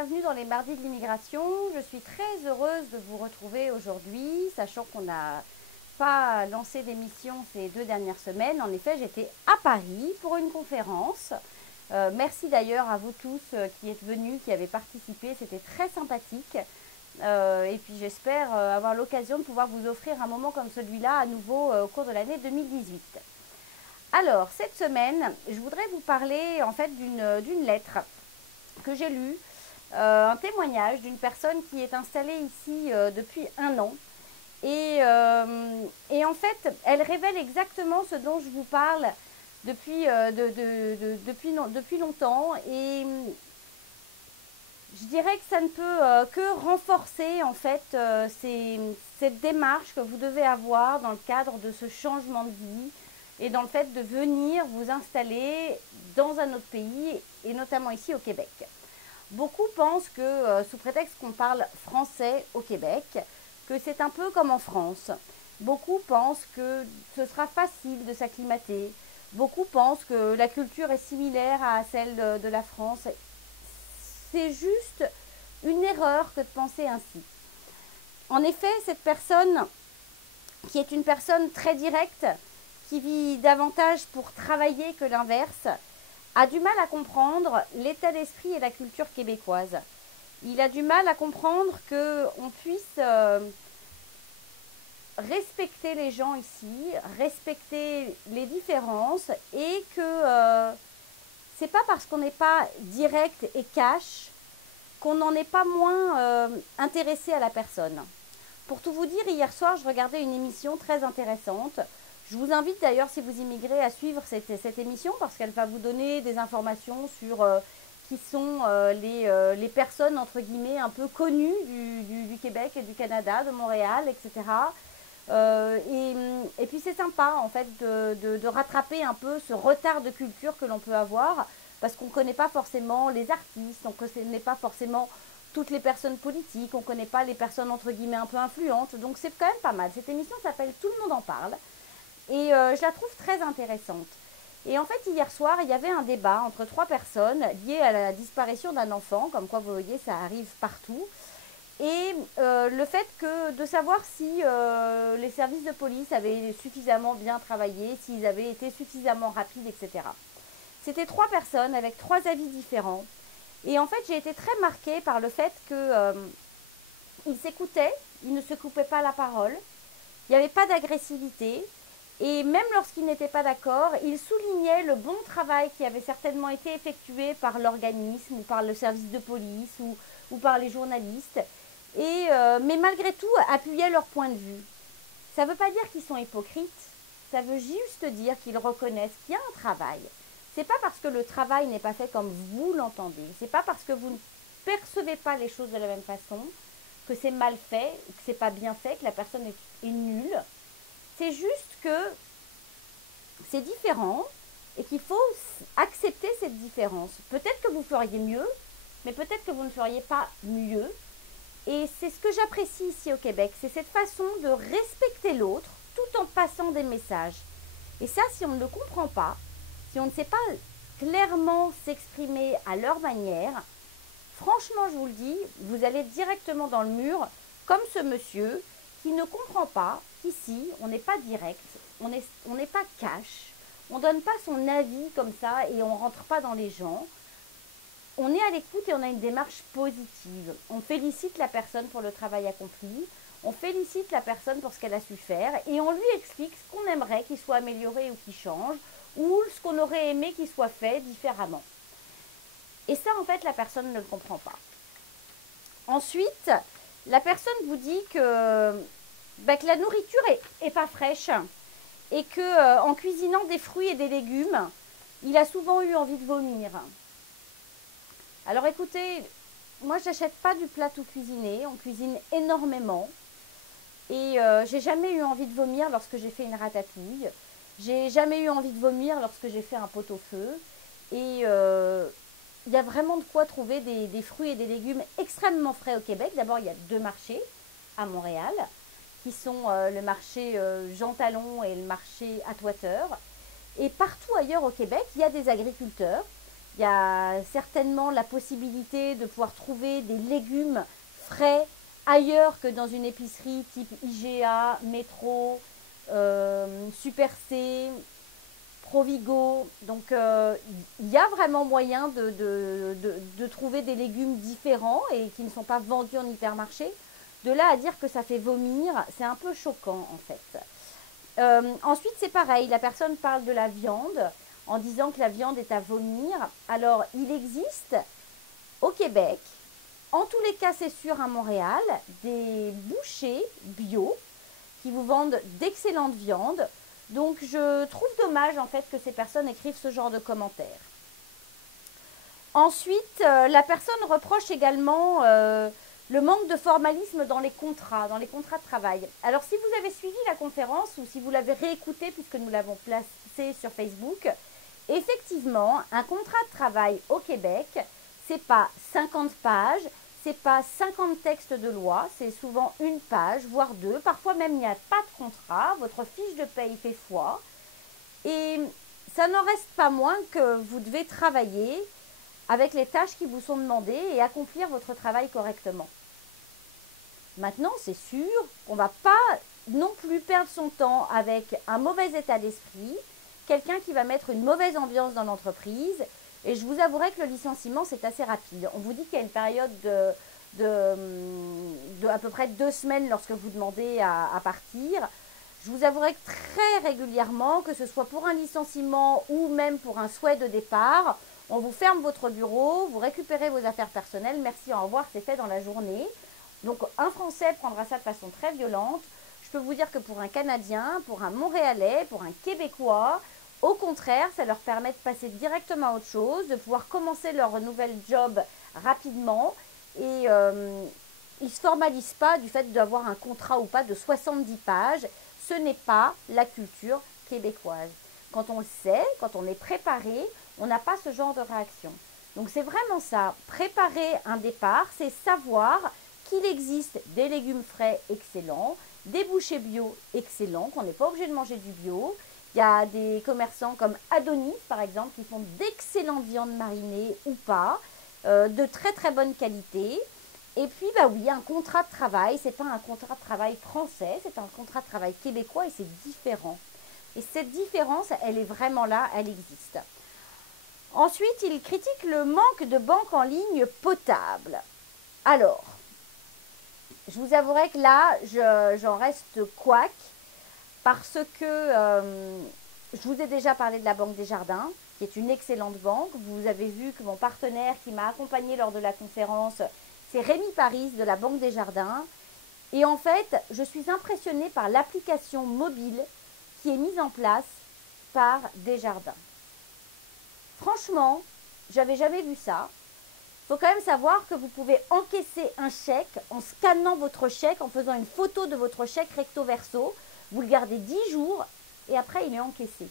bienvenue dans les Mardis de l'immigration. Je suis très heureuse de vous retrouver aujourd'hui, sachant qu'on n'a pas lancé d'émission ces 2 dernières semaines. En effet, j'étais à Paris pour une conférence. Merci d'ailleurs à vous tous qui êtes venus, qui avez participé, c'était très sympathique. Et puis j'espère avoir l'occasion de pouvoir vous offrir un moment comme celui-là à nouveau au cours de l'année 2018. Alors, cette semaine, je voudrais vous parler en fait d'une lettre que j'ai lue, un témoignage d'une personne qui est installée ici depuis 1 an. Et en fait, elle révèle exactement ce dont je vous parle depuis, depuis longtemps. Et je dirais que ça ne peut que renforcer en fait cette démarche que vous devez avoir dans le cadre de ce changement de vie et dans le fait de venir vous installer dans un autre pays et notamment ici au Québec. Beaucoup pensent que sous prétexte qu'on parle français au Québec, que c'est un peu comme en France. Beaucoup pensent que ce sera facile de s'acclimater. Beaucoup pensent que la culture est similaire à celle de la France. C'est juste une erreur que de penser ainsi. En effet, cette personne, qui est une personne très directe, qui vit davantage pour travailler que l'inverse, a du mal à comprendre l'état d'esprit et la culture québécoise. Il a du mal à comprendre qu'on puisse respecter les gens ici, respecter les différences et que c'est pas parce qu'on n'est pas direct et cash qu'on n'en est pas moins intéressé à la personne. Pour tout vous dire, hier soir, je regardais une émission très intéressante. Je vous invite d'ailleurs, si vous immigrez, à suivre cette émission parce qu'elle va vous donner des informations sur qui sont les personnes, entre guillemets, un peu connues du Québec et du Canada, de Montréal, etc. Et puis c'est sympa, en fait, de rattraper un peu ce retard de culture que l'on peut avoir parce qu'on ne connaît pas forcément les artistes, on ne connaît pas forcément toutes les personnes politiques, on ne connaît pas les personnes, entre guillemets, un peu influentes. Donc c'est quand même pas mal. Cette émission s'appelle « Tout le monde en parle ». Et je la trouve très intéressante. Et en fait, hier soir, il y avait un débat entre 3 personnes liées à la disparition d'un enfant. Comme quoi, vous voyez, ça arrive partout. Et le fait de savoir si les services de police avaient suffisamment bien travaillé, s'ils avaient été suffisamment rapides, etc. C'était 3 personnes avec 3 avis différents. Et en fait, j'ai été très marquée par le fait qu'ils s'écoutaient, ils ne se coupaient pas la parole, il n'y avait pas d'agressivité. Et même lorsqu'ils n'étaient pas d'accord, ils soulignaient le bon travail qui avait certainement été effectué par l'organisme ou par le service de police ou par les journalistes. Mais malgré tout, appuyaient leur point de vue. Ça ne veut pas dire qu'ils sont hypocrites, ça veut juste dire qu'ils reconnaissent qu'il y a un travail. C'est pas parce que le travail n'est pas fait comme vous l'entendez, c'est pas parce que vous ne percevez pas les choses de la même façon que c'est mal fait, que c'est pas bien fait, que la personne est nulle. C'est juste que c'est différent et qu'il faut accepter cette différence. Peut-être que vous feriez mieux, mais peut-être que vous ne feriez pas mieux. Et c'est ce que j'apprécie ici au Québec, c'est cette façon de respecter l'autre tout en passant des messages. Et ça, si on ne le comprend pas, si on ne sait pas clairement s'exprimer à leur manière, franchement, je vous le dis, vous allez directement dans le mur, comme ce monsieur qui ne comprend pas qu'ici, on n'est pas direct, on n'est pas cash, on ne donne pas son avis comme ça et on ne rentre pas dans les gens. On est à l'écoute et on a une démarche positive. On félicite la personne pour le travail accompli, on félicite la personne pour ce qu'elle a su faire et on lui explique ce qu'on aimerait qu'il soit amélioré ou qu'il change ou ce qu'on aurait aimé qu'il soit fait différemment. Et ça, en fait, la personne ne le comprend pas. Ensuite, la personne vous dit que la nourriture est pas fraîche et que en cuisinant des fruits et des légumes, il a souvent eu envie de vomir. Alors écoutez, moi je n'achète pas du plat tout cuisiné, on cuisine énormément et j'ai jamais eu envie de vomir lorsque j'ai fait une ratatouille. J'ai jamais eu envie de vomir lorsque j'ai fait un pot-au-feu et il y a vraiment de quoi trouver des fruits et des légumes extrêmement frais au Québec. D'abord, il y a 2 marchés à Montréal qui sont le marché Jean Talon et le marché Atwater. Et partout ailleurs au Québec, il y a des agriculteurs. Il Il y a certainement la possibilité de pouvoir trouver des légumes frais ailleurs que dans une épicerie type IGA, Métro, Super C, Provigo. Donc il y a vraiment moyen de trouver des légumes différents et qui ne sont pas vendus en hypermarché. De là à dire que ça fait vomir, c'est un peu choquant en fait. Ensuite, c'est pareil, la personne parle de la viande en disant que la viande est à vomir. Alors, il existe au Québec, en tous les cas, c'est sûr à Montréal, des bouchers bio qui vous vendent d'excellentes viandes. Donc, je trouve dommage en fait que ces personnes écrivent ce genre de commentaires. Ensuite, la personne reproche également le manque de formalisme dans les contrats de travail. Alors, si vous avez suivi la conférence ou si vous l'avez réécoutée puisque nous l'avons placée sur Facebook, effectivement, un contrat de travail au Québec, c'est pas 50 pages, c'est pas 50 textes de loi, c'est souvent une page, voire deux. Parfois même, il n'y a pas de contrat, votre fiche de paye fait foi. Et ça n'en reste pas moins que vous devez travailler avec les tâches qui vous sont demandées et accomplir votre travail correctement. Maintenant, c'est sûr qu'on ne va pas non plus perdre son temps avec un mauvais état d'esprit, quelqu'un qui va mettre une mauvaise ambiance dans l'entreprise. Et je vous avouerai que le licenciement, c'est assez rapide. On vous dit qu'il y a une période de à peu près 2 semaines lorsque vous demandez à partir. Je vous avouerai que très régulièrement, que ce soit pour un licenciement ou même pour un souhait de départ, on vous ferme votre bureau, vous récupérez vos affaires personnelles, merci, au revoir, c'est fait dans la journée. Donc un Français prendra ça de façon très violente. Je peux vous dire que pour un Canadien, pour un Montréalais, pour un Québécois, au contraire, ça leur permet de passer directement à autre chose, de pouvoir commencer leur nouvel job rapidement et ils ne se formalisent pas du fait d'avoir un contrat ou pas de 70 pages. Ce n'est pas la culture québécoise. Quand on le sait, quand on est préparé, on n'a pas ce genre de réaction. Donc c'est vraiment ça, préparer un départ, c'est savoir qu'il existe des légumes frais excellents, des bouchers bio excellents, qu'on n'est pas obligé de manger du bio. Il y a des commerçants comme Adonis, par exemple, qui font d'excellentes viandes marinées ou pas, de très très bonne qualité. Et puis, bah oui, un contrat de travail, c'est pas un contrat de travail français, c'est un contrat de travail québécois et c'est différent. Et cette différence, elle est vraiment là, elle existe. Ensuite, il critique le manque de banques en ligne potables. Alors, je vous avouerai que là, j'en reste couac parce que je vous ai déjà parlé de la Banque des Jardins, qui est une excellente banque. Vous avez vu que mon partenaire qui m'a accompagné lors de la conférence, c'est Rémi Paris de la Banque des Jardins. Et en fait, je suis impressionnée par l'application mobile qui est mise en place par Desjardins. Franchement, j'avais jamais vu ça. Il faut quand même savoir que vous pouvez encaisser un chèque en scannant votre chèque, en faisant une photo de votre chèque recto verso. Vous le gardez 10 jours et après il est encaissé.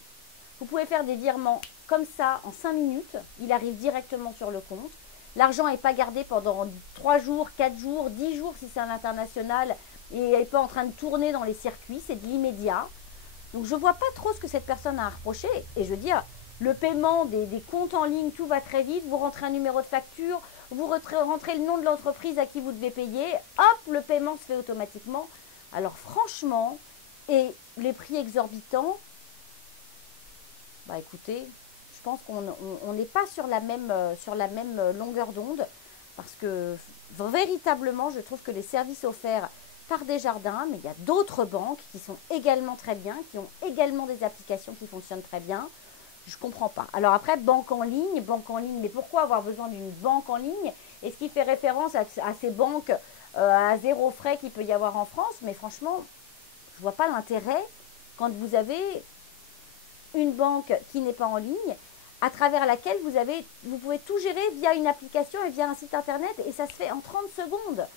Vous pouvez faire des virements comme ça en 5 minutes. Il arrive directement sur le compte. L'argent n'est pas gardé pendant 3 jours, 4 jours, 10 jours si c'est un international et n'est pas en train de tourner dans les circuits. C'est de l'immédiat. Donc je ne vois pas trop ce que cette personne a à reprocher. Et je veux dire, le paiement des comptes en ligne, tout va très vite. Vous rentrez un numéro de facture, vous rentrez le nom de l'entreprise à qui vous devez payer. Hop, le paiement se fait automatiquement. Alors franchement, et les prix exorbitants, bah écoutez, je pense qu'on n'est pas sur la même longueur d'onde. Parce que véritablement, je trouve que les services offerts par Desjardins, mais il y a d'autres banques qui sont également très bien, qui ont également des applications qui fonctionnent très bien. Je ne comprends pas. Alors après, banque en ligne, mais pourquoi avoir besoin d'une banque en ligne? Est-ce qu'il fait référence à ces banques à zéro frais qu'il peut y avoir en France? Mais franchement, je ne vois pas l'intérêt quand vous avez une banque qui n'est pas en ligne, à travers laquelle vous pouvez tout gérer via une application et via un site internet et ça se fait en 30 secondes.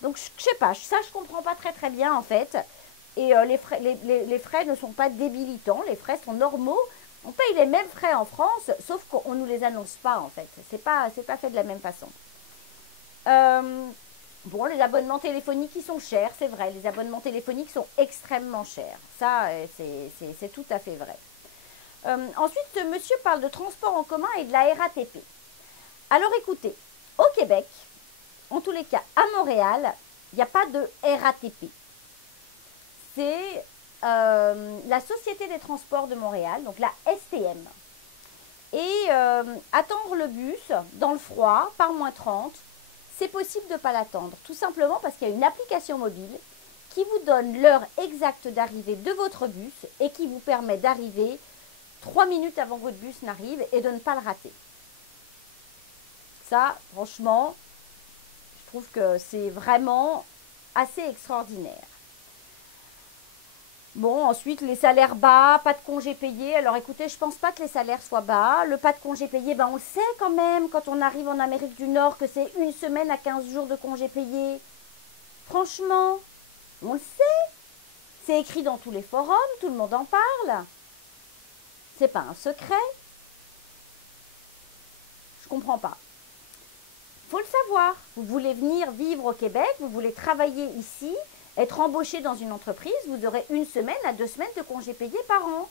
Donc je ne sais pas, ça je ne comprends pas très très bien en fait. Et les frais ne sont pas débilitants, les frais sont normaux. On paye les mêmes frais en France, sauf qu'on ne nous les annonce pas en fait. C'est pas fait de la même façon. Bon, les abonnements téléphoniques, ils sont chers, c'est vrai. Les abonnements téléphoniques sont extrêmement chers. Ça, c'est tout à fait vrai. Ensuite, ce monsieur parle de transport en commun et de la RATP. Alors écoutez, au Québec, en tous les cas à Montréal, il n'y a pas de RATP. C'est la Société des transports de Montréal, donc la STM. Et attendre le bus dans le froid, par -30, c'est possible de ne pas l'attendre. Tout simplement parce qu'il y a une application mobile qui vous donne l'heure exacte d'arrivée de votre bus et qui vous permet d'arriver 3 minutes avant que votre bus n'arrive et de ne pas le rater. Ça, franchement, je trouve que c'est vraiment assez extraordinaire. Bon, ensuite, les salaires bas, pas de congés payés. Alors écoutez, je pense pas que les salaires soient bas. Le pas de congés payés, ben, on le sait quand même quand on arrive en Amérique du Nord que c'est 1 semaine à 15 jours de congés payés. Franchement, on le sait. C'est écrit dans tous les forums, tout le monde en parle. C'est pas un secret. Je comprends pas. Faut le savoir. Vous voulez venir vivre au Québec, vous voulez travailler ici, être embauché dans une entreprise, vous aurez 1 semaine à 2 semaines de congés payés par an.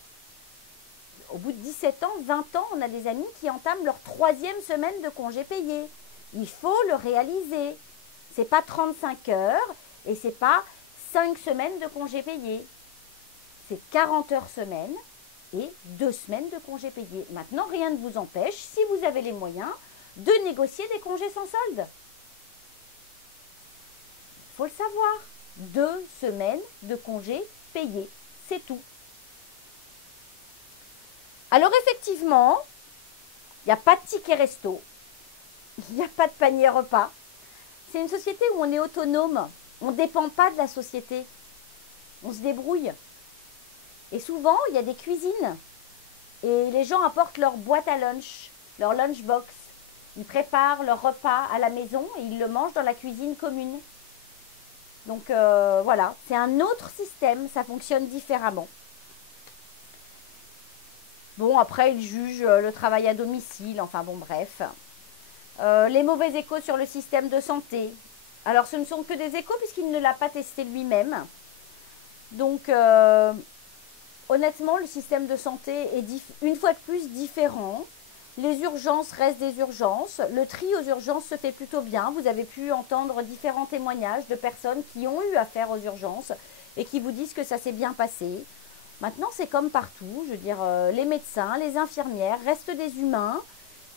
Au bout de 17 ans, 20 ans, on a des amis qui entament leur 3e semaine de congés payés. Il faut le réaliser. C'est pas 35 heures et c'est pas 5 semaines de congés payés. C'est 40 heures semaine et 2 semaines de congés payés. Maintenant, rien ne vous empêche, si vous avez les moyens, de négocier des congés sans solde. Il faut le savoir. 2 semaines de congés payés. C'est tout. Alors effectivement, il n'y a pas de ticket resto. Il n'y a pas de panier repas. C'est une société où on est autonome. On ne dépend pas de la société. On se débrouille. Et souvent, il y a des cuisines. Et les gens apportent leur boîte à lunch, leur lunchbox. Ils préparent leur repas à la maison et ils le mangent dans la cuisine commune. Donc voilà, c'est un autre système, ça fonctionne différemment. Bon, après, ils jugent le travail à domicile, enfin bon, bref. Les mauvais échos sur le système de santé. Alors, ce ne sont que des échos puisqu'il ne l'a pas testé lui-même. Donc, honnêtement, le système de santé est une fois de plus différent. Les urgences restent des urgences. Le tri aux urgences se fait plutôt bien. Vous avez pu entendre différents témoignages de personnes qui ont eu affaire aux urgences et qui vous disent que ça s'est bien passé. Maintenant, c'est comme partout. Je veux dire, les médecins, les infirmières restent des humains.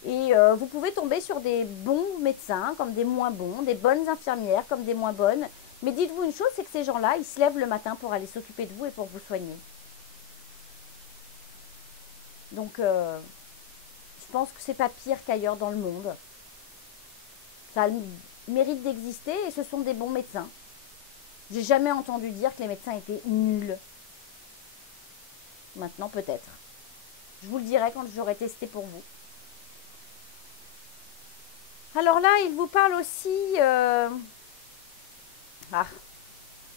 Et vous pouvez tomber sur des bons médecins comme des moins bons, des bonnes infirmières comme des moins bonnes. Mais dites-vous une chose, c'est que ces gens-là, ils se lèvent le matin pour aller s'occuper de vous et pour vous soigner. Donc, je pense que c'est pas pire qu'ailleurs dans le monde. Ça a le mérite d'exister et ce sont des bons médecins. J'ai jamais entendu dire que les médecins étaient nuls. Maintenant, peut-être. Je vous le dirai quand j'aurai testé pour vous. Alors là, il vous parle aussi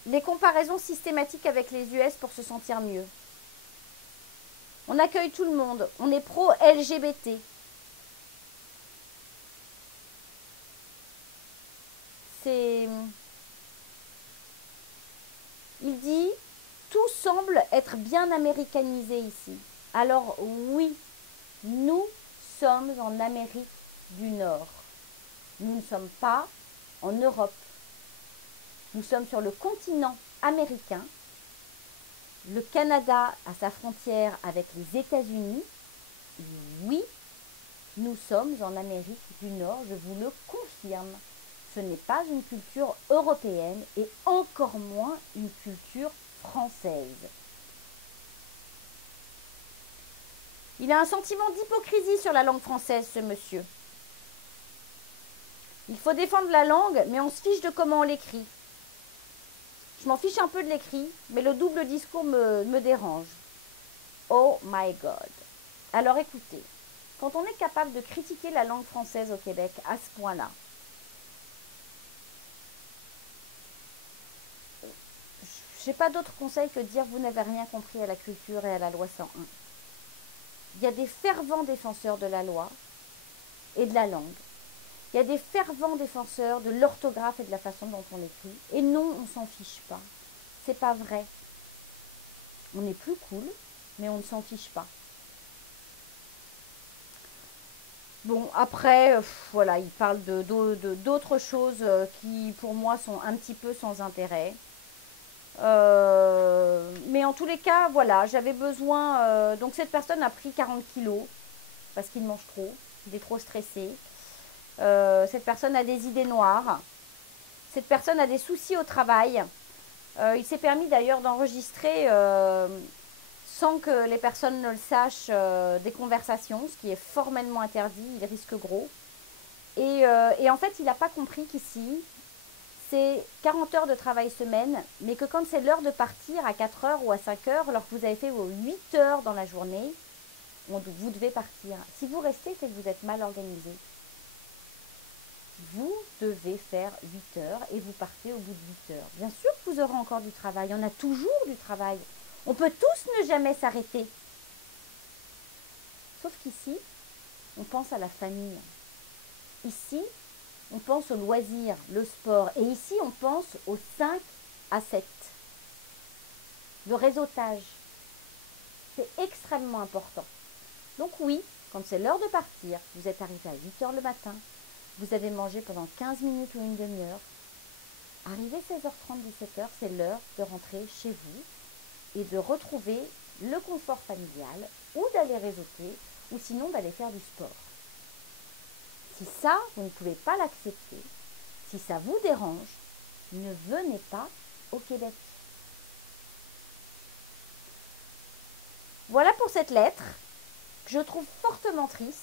les comparaisons systématiques avec les US pour se sentir mieux. On accueille tout le monde. On est pro-LGBT. Il dit, tout semble être bien américanisé ici. Alors oui, nous sommes en Amérique du Nord. Nous ne sommes pas en Europe. Nous sommes sur le continent américain. Le Canada a sa frontière avec les États-Unis. Oui, nous sommes en Amérique du Nord, je vous le confirme. Ce n'est pas une culture européenne et encore moins une culture française. Il a un sentiment d'hypocrisie sur la langue française, ce monsieur. Il faut défendre la langue, mais on se fiche de comment on l'écrit. Je m'en fiche un peu de l'écrit, mais le double discours me dérange. Oh my God. Alors écoutez, quand on est capable de critiquer la langue française au Québec à ce point-là, je n'ai pas d'autre conseil que de dire vous n'avez rien compris à la culture et à la loi 101. Il y a des fervents défenseurs de la loi et de la langue. Il y a des fervents défenseurs de l'orthographe et de la façon dont on écrit. Et non, on s'en fiche pas. C'est pas vrai. On est plus cool, mais on ne s'en fiche pas. Bon, après, voilà, il parle d'autres choses qui, pour moi, sont un petit peu sans intérêt. Mais en tous les cas, voilà, j'avais besoin... donc cette personne a pris 40 kilos parce qu'il mange trop, il est trop stressé. Cette personne a des idées noires. Cette personne a des soucis au travail. Il s'est permis d'ailleurs d'enregistrer, sans que les personnes ne le sachent, des conversations, ce qui est formellement interdit, il risque gros. Et en fait, il n'a pas compris qu'ici, c'est 40 heures de travail semaine, mais que quand c'est l'heure de partir à 4 heures ou à 5 heures, alors que vous avez fait vos 8 heures dans la journée, vous devez partir. Si vous restez, c'est que vous êtes mal organisé. Vous devez faire 8 heures et vous partez au bout de 8 heures. Bien sûr que vous aurez encore du travail, on a toujours du travail. On peut tous ne jamais s'arrêter. Sauf qu'ici, on pense à la famille. Ici, on pense au loisir, le sport. Et ici, on pense aux 5 à 7. Le réseautage. C'est extrêmement important. Donc oui, quand c'est l'heure de partir, vous êtes arrivé à 8 heures le matin, vous avez mangé pendant 15 minutes ou une demi-heure. Arrivé 16h30, 17h, c'est l'heure de rentrer chez vous et de retrouver le confort familial ou d'aller réseauter ou sinon d'aller faire du sport. Si ça, vous ne pouvez pas l'accepter, si ça vous dérange, ne venez pas au Québec. Voilà pour cette lettre que je trouve fortement triste.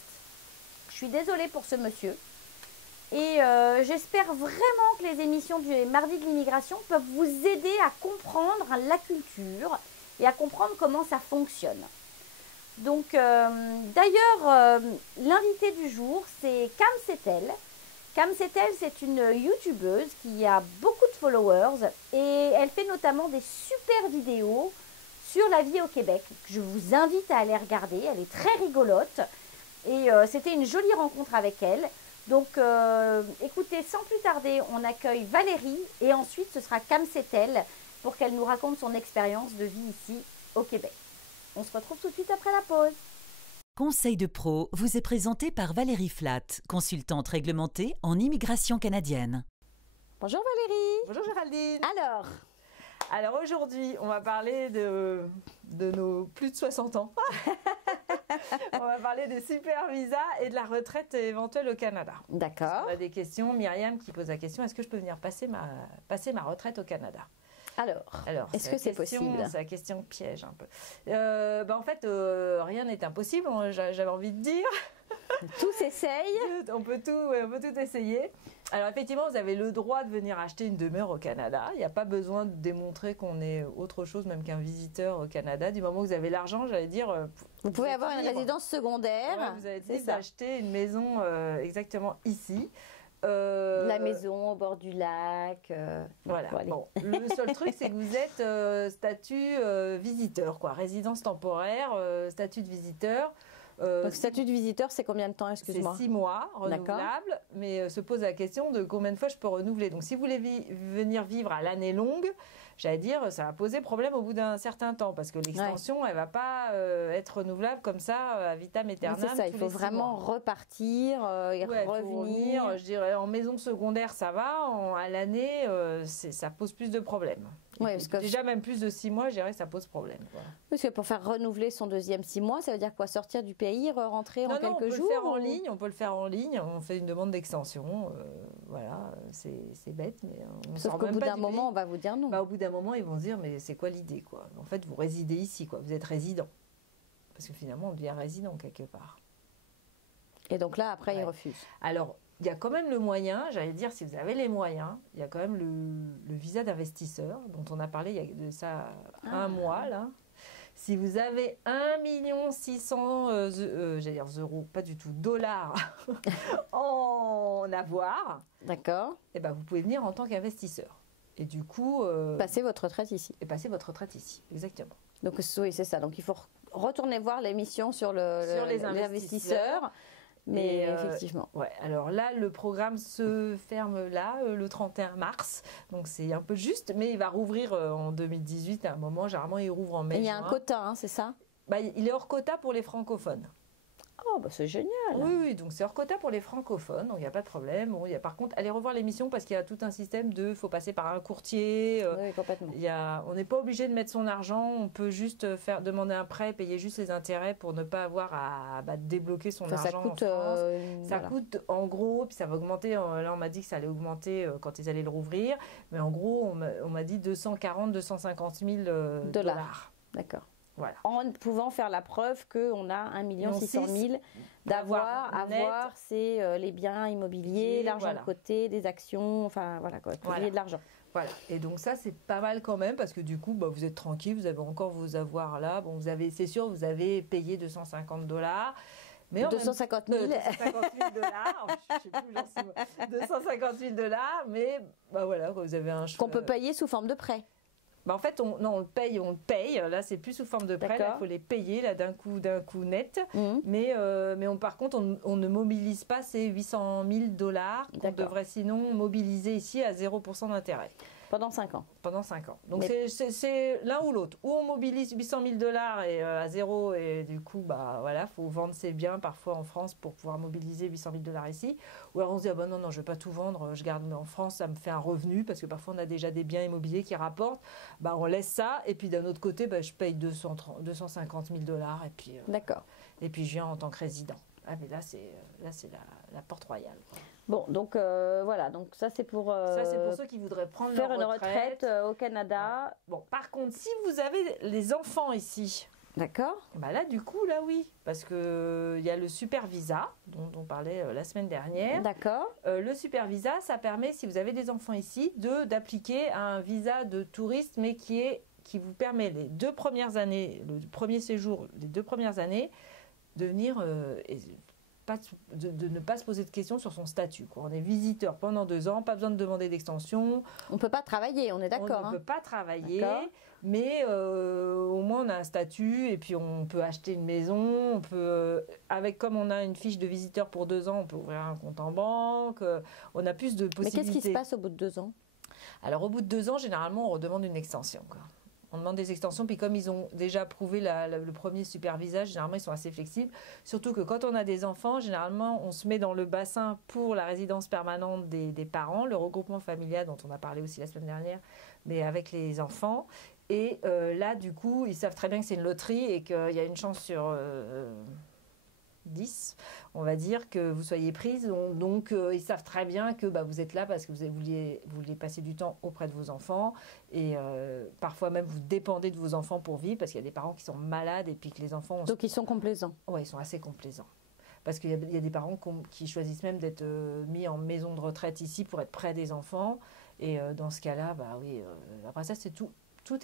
Je suis désolée pour ce monsieur. Et j'espère vraiment que les émissions du Mardi de l'immigration peuvent vous aider à comprendre la culture et à comprendre comment ça fonctionne. Donc, d'ailleurs, l'invité du jour, c'est Cam Setel. Cam Setel, c'est une youtubeuse qui a beaucoup de followers et elle fait notamment des super vidéos sur la vie au Québec. Je vous invite à aller regarder, elle est très rigolote et c'était une jolie rencontre avec elle. Donc, écoutez, sans plus tarder, on accueille Valérie et ensuite ce sera Cam Setel pour qu'elle nous raconte son expérience de vie ici au Québec. On se retrouve tout de suite après la pause. Conseil de pro vous est présenté par Valérie Flatt, consultante réglementée en immigration canadienne. Bonjour Valérie. Bonjour Géraldine. Alors aujourd'hui, on va parler de nos plus de 60 ans. On va parler des super visas et de la retraite éventuelle au Canada. D'accord. On a des questions. Myriam qui pose la question, est-ce que je peux venir passer ma retraite au Canada ? Alors est-ce que c'est possible ? C'est la question piège un peu. En fait, rien n'est impossible, j'avais envie de dire. Tout s'essaye. On peut tout essayer. Alors effectivement, vous avez le droit de venir acheter une demeure au Canada. Il n'y a pas besoin de démontrer qu'on est autre chose même qu'un visiteur au Canada. Du moment où vous avez l'argent, j'allais dire... Vous pouvez avoir une résidence secondaire. Ouais, vous avez libre d'acheter une maison exactement ici. La maison au bord du lac. Voilà. Bon, le seul truc, c'est que vous êtes statut visiteur, quoi. Résidence temporaire, statut de visiteur. Donc, statut de visiteur, c'est combien de temps, excuse-moi ? C'est 6 mois, renouvelable, mais se pose la question de combien de fois je peux renouveler. Donc, si vous voulez venir vivre à l'année longue, j'allais dire, ça va poser problème au bout d'un certain temps, parce que l'extension, elle ne va pas être renouvelable comme ça, à vitam aeternam. C'est ça, il faut vraiment repartir et revenir. Je dirais, en maison secondaire, ça va, à l'année, ça pose plus de problèmes. Ouais, parce que déjà, même plus de 6 mois, je dirais que ça pose problème. Quoi. Parce que pour faire renouveler son deuxième 6 mois, ça veut dire quoi ? Sortir du pays, rentrer en quelques jours ? On peut le faire en ligne, on fait une demande d'extension. Voilà, c'est bête, mais on sauf qu'au bout d'un moment, on va vous dire non. Au bout d'un moment, ils vont se dire, mais c'est quoi l'idée, quoi ? En fait, vous résidez ici, quoi. Vous êtes résident. Parce que finalement, on devient résident quelque part. Et donc là, après, ils refusent. Alors, il y a quand même le moyen, j'allais dire, si vous avez les moyens, il y a quand même le visa d'investisseur, dont on a parlé il y a de ça un mois, là. Si vous avez 1 600 000 j'allais dire euros, pas du tout, dollars en avoir, d'accord, et ben vous pouvez venir en tant qu'investisseur. Et du coup... passer votre retraite ici. Et passer votre retraite ici, exactement. Donc oui, c'est ça. Donc il faut retourner voir l'émission sur les investisseurs. Mais effectivement. Ouais, alors là, le programme se ferme là, le 31 mars. Donc c'est un peu juste, mais il va rouvrir en 2018 à un moment. Généralement, il rouvre en mai. Il y a un quota, hein, c'est ça ? Il est hors quota pour les francophones. Oh, bah c'est génial. Oui, donc c'est hors quota pour les francophones, donc il n'y a pas de problème. Bon, il y a, par contre, allez revoir l'émission parce qu'il y a tout un système de, faut passer par un courtier. Oui, complètement. On n'est pas obligé de mettre son argent, on peut juste demander un prêt, payer juste les intérêts pour ne pas avoir à débloquer son argent ça coûte, en France. Ça voilà. coûte en gros, puis ça va augmenter, là on m'a dit que ça allait augmenter quand ils allaient le rouvrir, mais en gros on m'a dit 240 000 dollars. D'accord. Voilà. En pouvant faire la preuve qu'on a 1 600 000 d'avoir, c'est les biens immobiliers, l'argent voilà. de côté, des actions, enfin voilà quoi, Voilà. de l'argent. Voilà, et donc ça c'est pas mal quand même parce que du coup vous êtes tranquille, vous avez encore vos avoirs là. Bon, c'est sûr, vous avez payé 250 $. Mais 250 000. 250 000 dollars, je sais plus, genre, c'est 250 000 $, mais bah voilà, vous avez un choix. Qu'on peut payer sous forme de prêt. Bah en fait, on le paye. Là, c'est plus sous forme de prêt. Là, il faut les payer là d'un coup net. Mais par contre, on ne mobilise pas ces 800 000 $ qu'on devrait sinon mobiliser ici à 0% d'intérêt. Pendant 5 ans. Pendant 5 ans. Donc c'est l'un ou l'autre. Ou on mobilise 800 000 $ et, à zéro et du coup, bah voilà, faut vendre ses biens parfois en France pour pouvoir mobiliser 800 000 $ ici. Ou alors on se dit, ah ben non, je vais pas tout vendre, je garde en France, ça me fait un revenu parce que parfois on a déjà des biens immobiliers qui rapportent. Bah on laisse ça et puis d'un autre côté, bah, je paye 250 000 $ et puis, d'accord. Et puis je viens en tant que résident. Ah mais là c'est la porte royale, quoi. Bon, donc voilà, donc ça c'est pour ceux qui voudraient prendre faire leur une retraite au Canada. Ouais. Bon, par contre, si vous avez les enfants ici, d'accord. Bah là du coup, là oui, parce que il y a le super visa dont on parlait la semaine dernière. D'accord. Le super visa, ça permet, si vous avez des enfants ici, d'appliquer un visa de touriste, mais qui vous permet les 2 premières années, le premier séjour, les 2 premières années, de venir de ne pas se poser de questions sur son statut, quoi. On est visiteur pendant 2 ans, pas besoin de demander d'extension. On ne peut pas travailler, on est d'accord. On ne peut pas travailler, mais au moins on a un statut et puis on peut acheter une maison. On peut, comme on a une fiche de visiteur pour 2 ans, on peut ouvrir un compte en banque. On a plus de possibilités. Mais qu'est-ce qui se passe au bout de 2 ans? Alors au bout de 2 ans, généralement, on redemande une extension, quoi. On demande des extensions, puis comme ils ont déjà approuvé le premier super visa, généralement ils sont assez flexibles. Surtout que quand on a des enfants, généralement on se met dans le bassin pour la résidence permanente des parents, le regroupement familial dont on a parlé aussi la semaine dernière, mais avec les enfants. Et là, du coup, ils savent très bien que c'est une loterie et qu'il y a une chance sur 10, on va dire, que vous soyez prise. Donc, ils savent très bien que vous êtes là parce que vous vouliez passer du temps auprès de vos enfants. Et parfois même, vous dépendez de vos enfants pour vivre parce qu'il y a des parents qui sont malades et puis que les enfants... Donc, ils sont complaisants. Oui, ils sont assez complaisants. Parce qu'il y a des parents qui choisissent même d'être mis en maison de retraite ici pour être près des enfants. Et dans ce cas-là, oui, après ça, c'est tout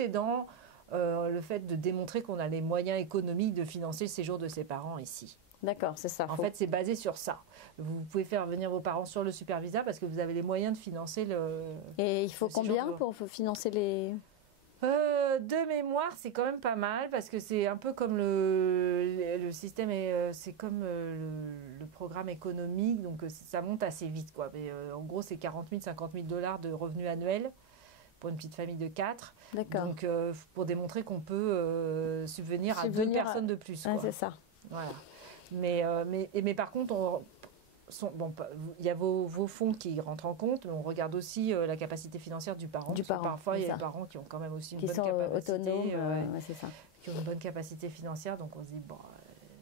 est dans le fait de démontrer qu'on a les moyens économiques de financer le séjour de ses parents ici. D'accord, c'est ça. En fait, c'est basé sur ça. Vous pouvez faire venir vos parents sur le super visa parce que vous avez les moyens de financer le... Et il faut combien pour financer les... De mémoire, c'est quand même pas mal parce que c'est un peu comme le système, c'est comme le programme économique, donc ça monte assez vite, quoi. Mais en gros, c'est 40 000, 50 000 $ de revenus annuels pour une petite famille de 4. D'accord. Donc, pour démontrer qu'on peut subvenir à 2 personnes de plus, quoi. Ah, c'est ça. Voilà. Mais par contre, il y a vos fonds qui rentrent en compte, mais on regarde aussi la capacité financière du parent. Parfois, il y a des parents qui ont quand même aussi une bonne capacité. Autonomes, c'est ça. Qui ont une bonne capacité financière, donc on se dit,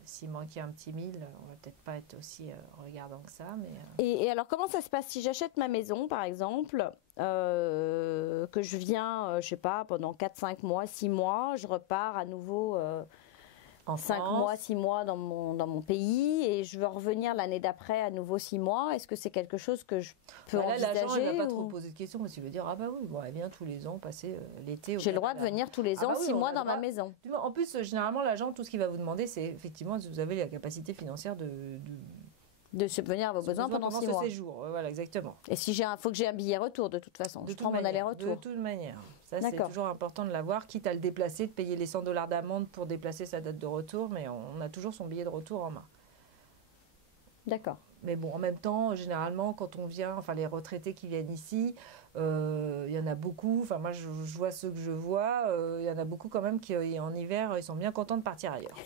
s'il manquait un petit 1000, on va peut-être pas être aussi regardant que ça. Mais, Et alors, comment ça se passe si j'achète ma maison, par exemple, que je viens, je sais pas, pendant 4, 5 mois, 6 mois, je repars à nouveau... en 5 mois, 6 mois dans mon pays et je veux revenir l'année d'après à nouveau 6 mois. Est-ce que c'est quelque chose que je peux envisager? L'agent, il ne va pas trop poser de questions parce qu'il veut dire, oui, elle vient tous les ans passer l'été. J'ai le droit de venir tous les ans, 6 mois dans ma maison. En plus, généralement, l'agent, tout ce qu'il va vous demander, c'est effectivement si vous avez la capacité financière de subvenir à vos besoins pendant 6 mois. Séjour. Voilà, exactement. Et si faut que j'ai un billet retour de toute façon. Je prends mon aller-retour. De toute manière. Ça, c'est toujours important de l'avoir, quitte à le déplacer, de payer les 100 $ d'amende pour déplacer sa date de retour, mais on a toujours son billet de retour en main. D'accord. Mais bon, en même temps, généralement, quand on vient, enfin les retraités qui viennent ici, il y en a beaucoup. Enfin, moi, je vois ceux que je vois. Il y en a beaucoup quand même qui, en hiver, ils sont bien contents de partir ailleurs.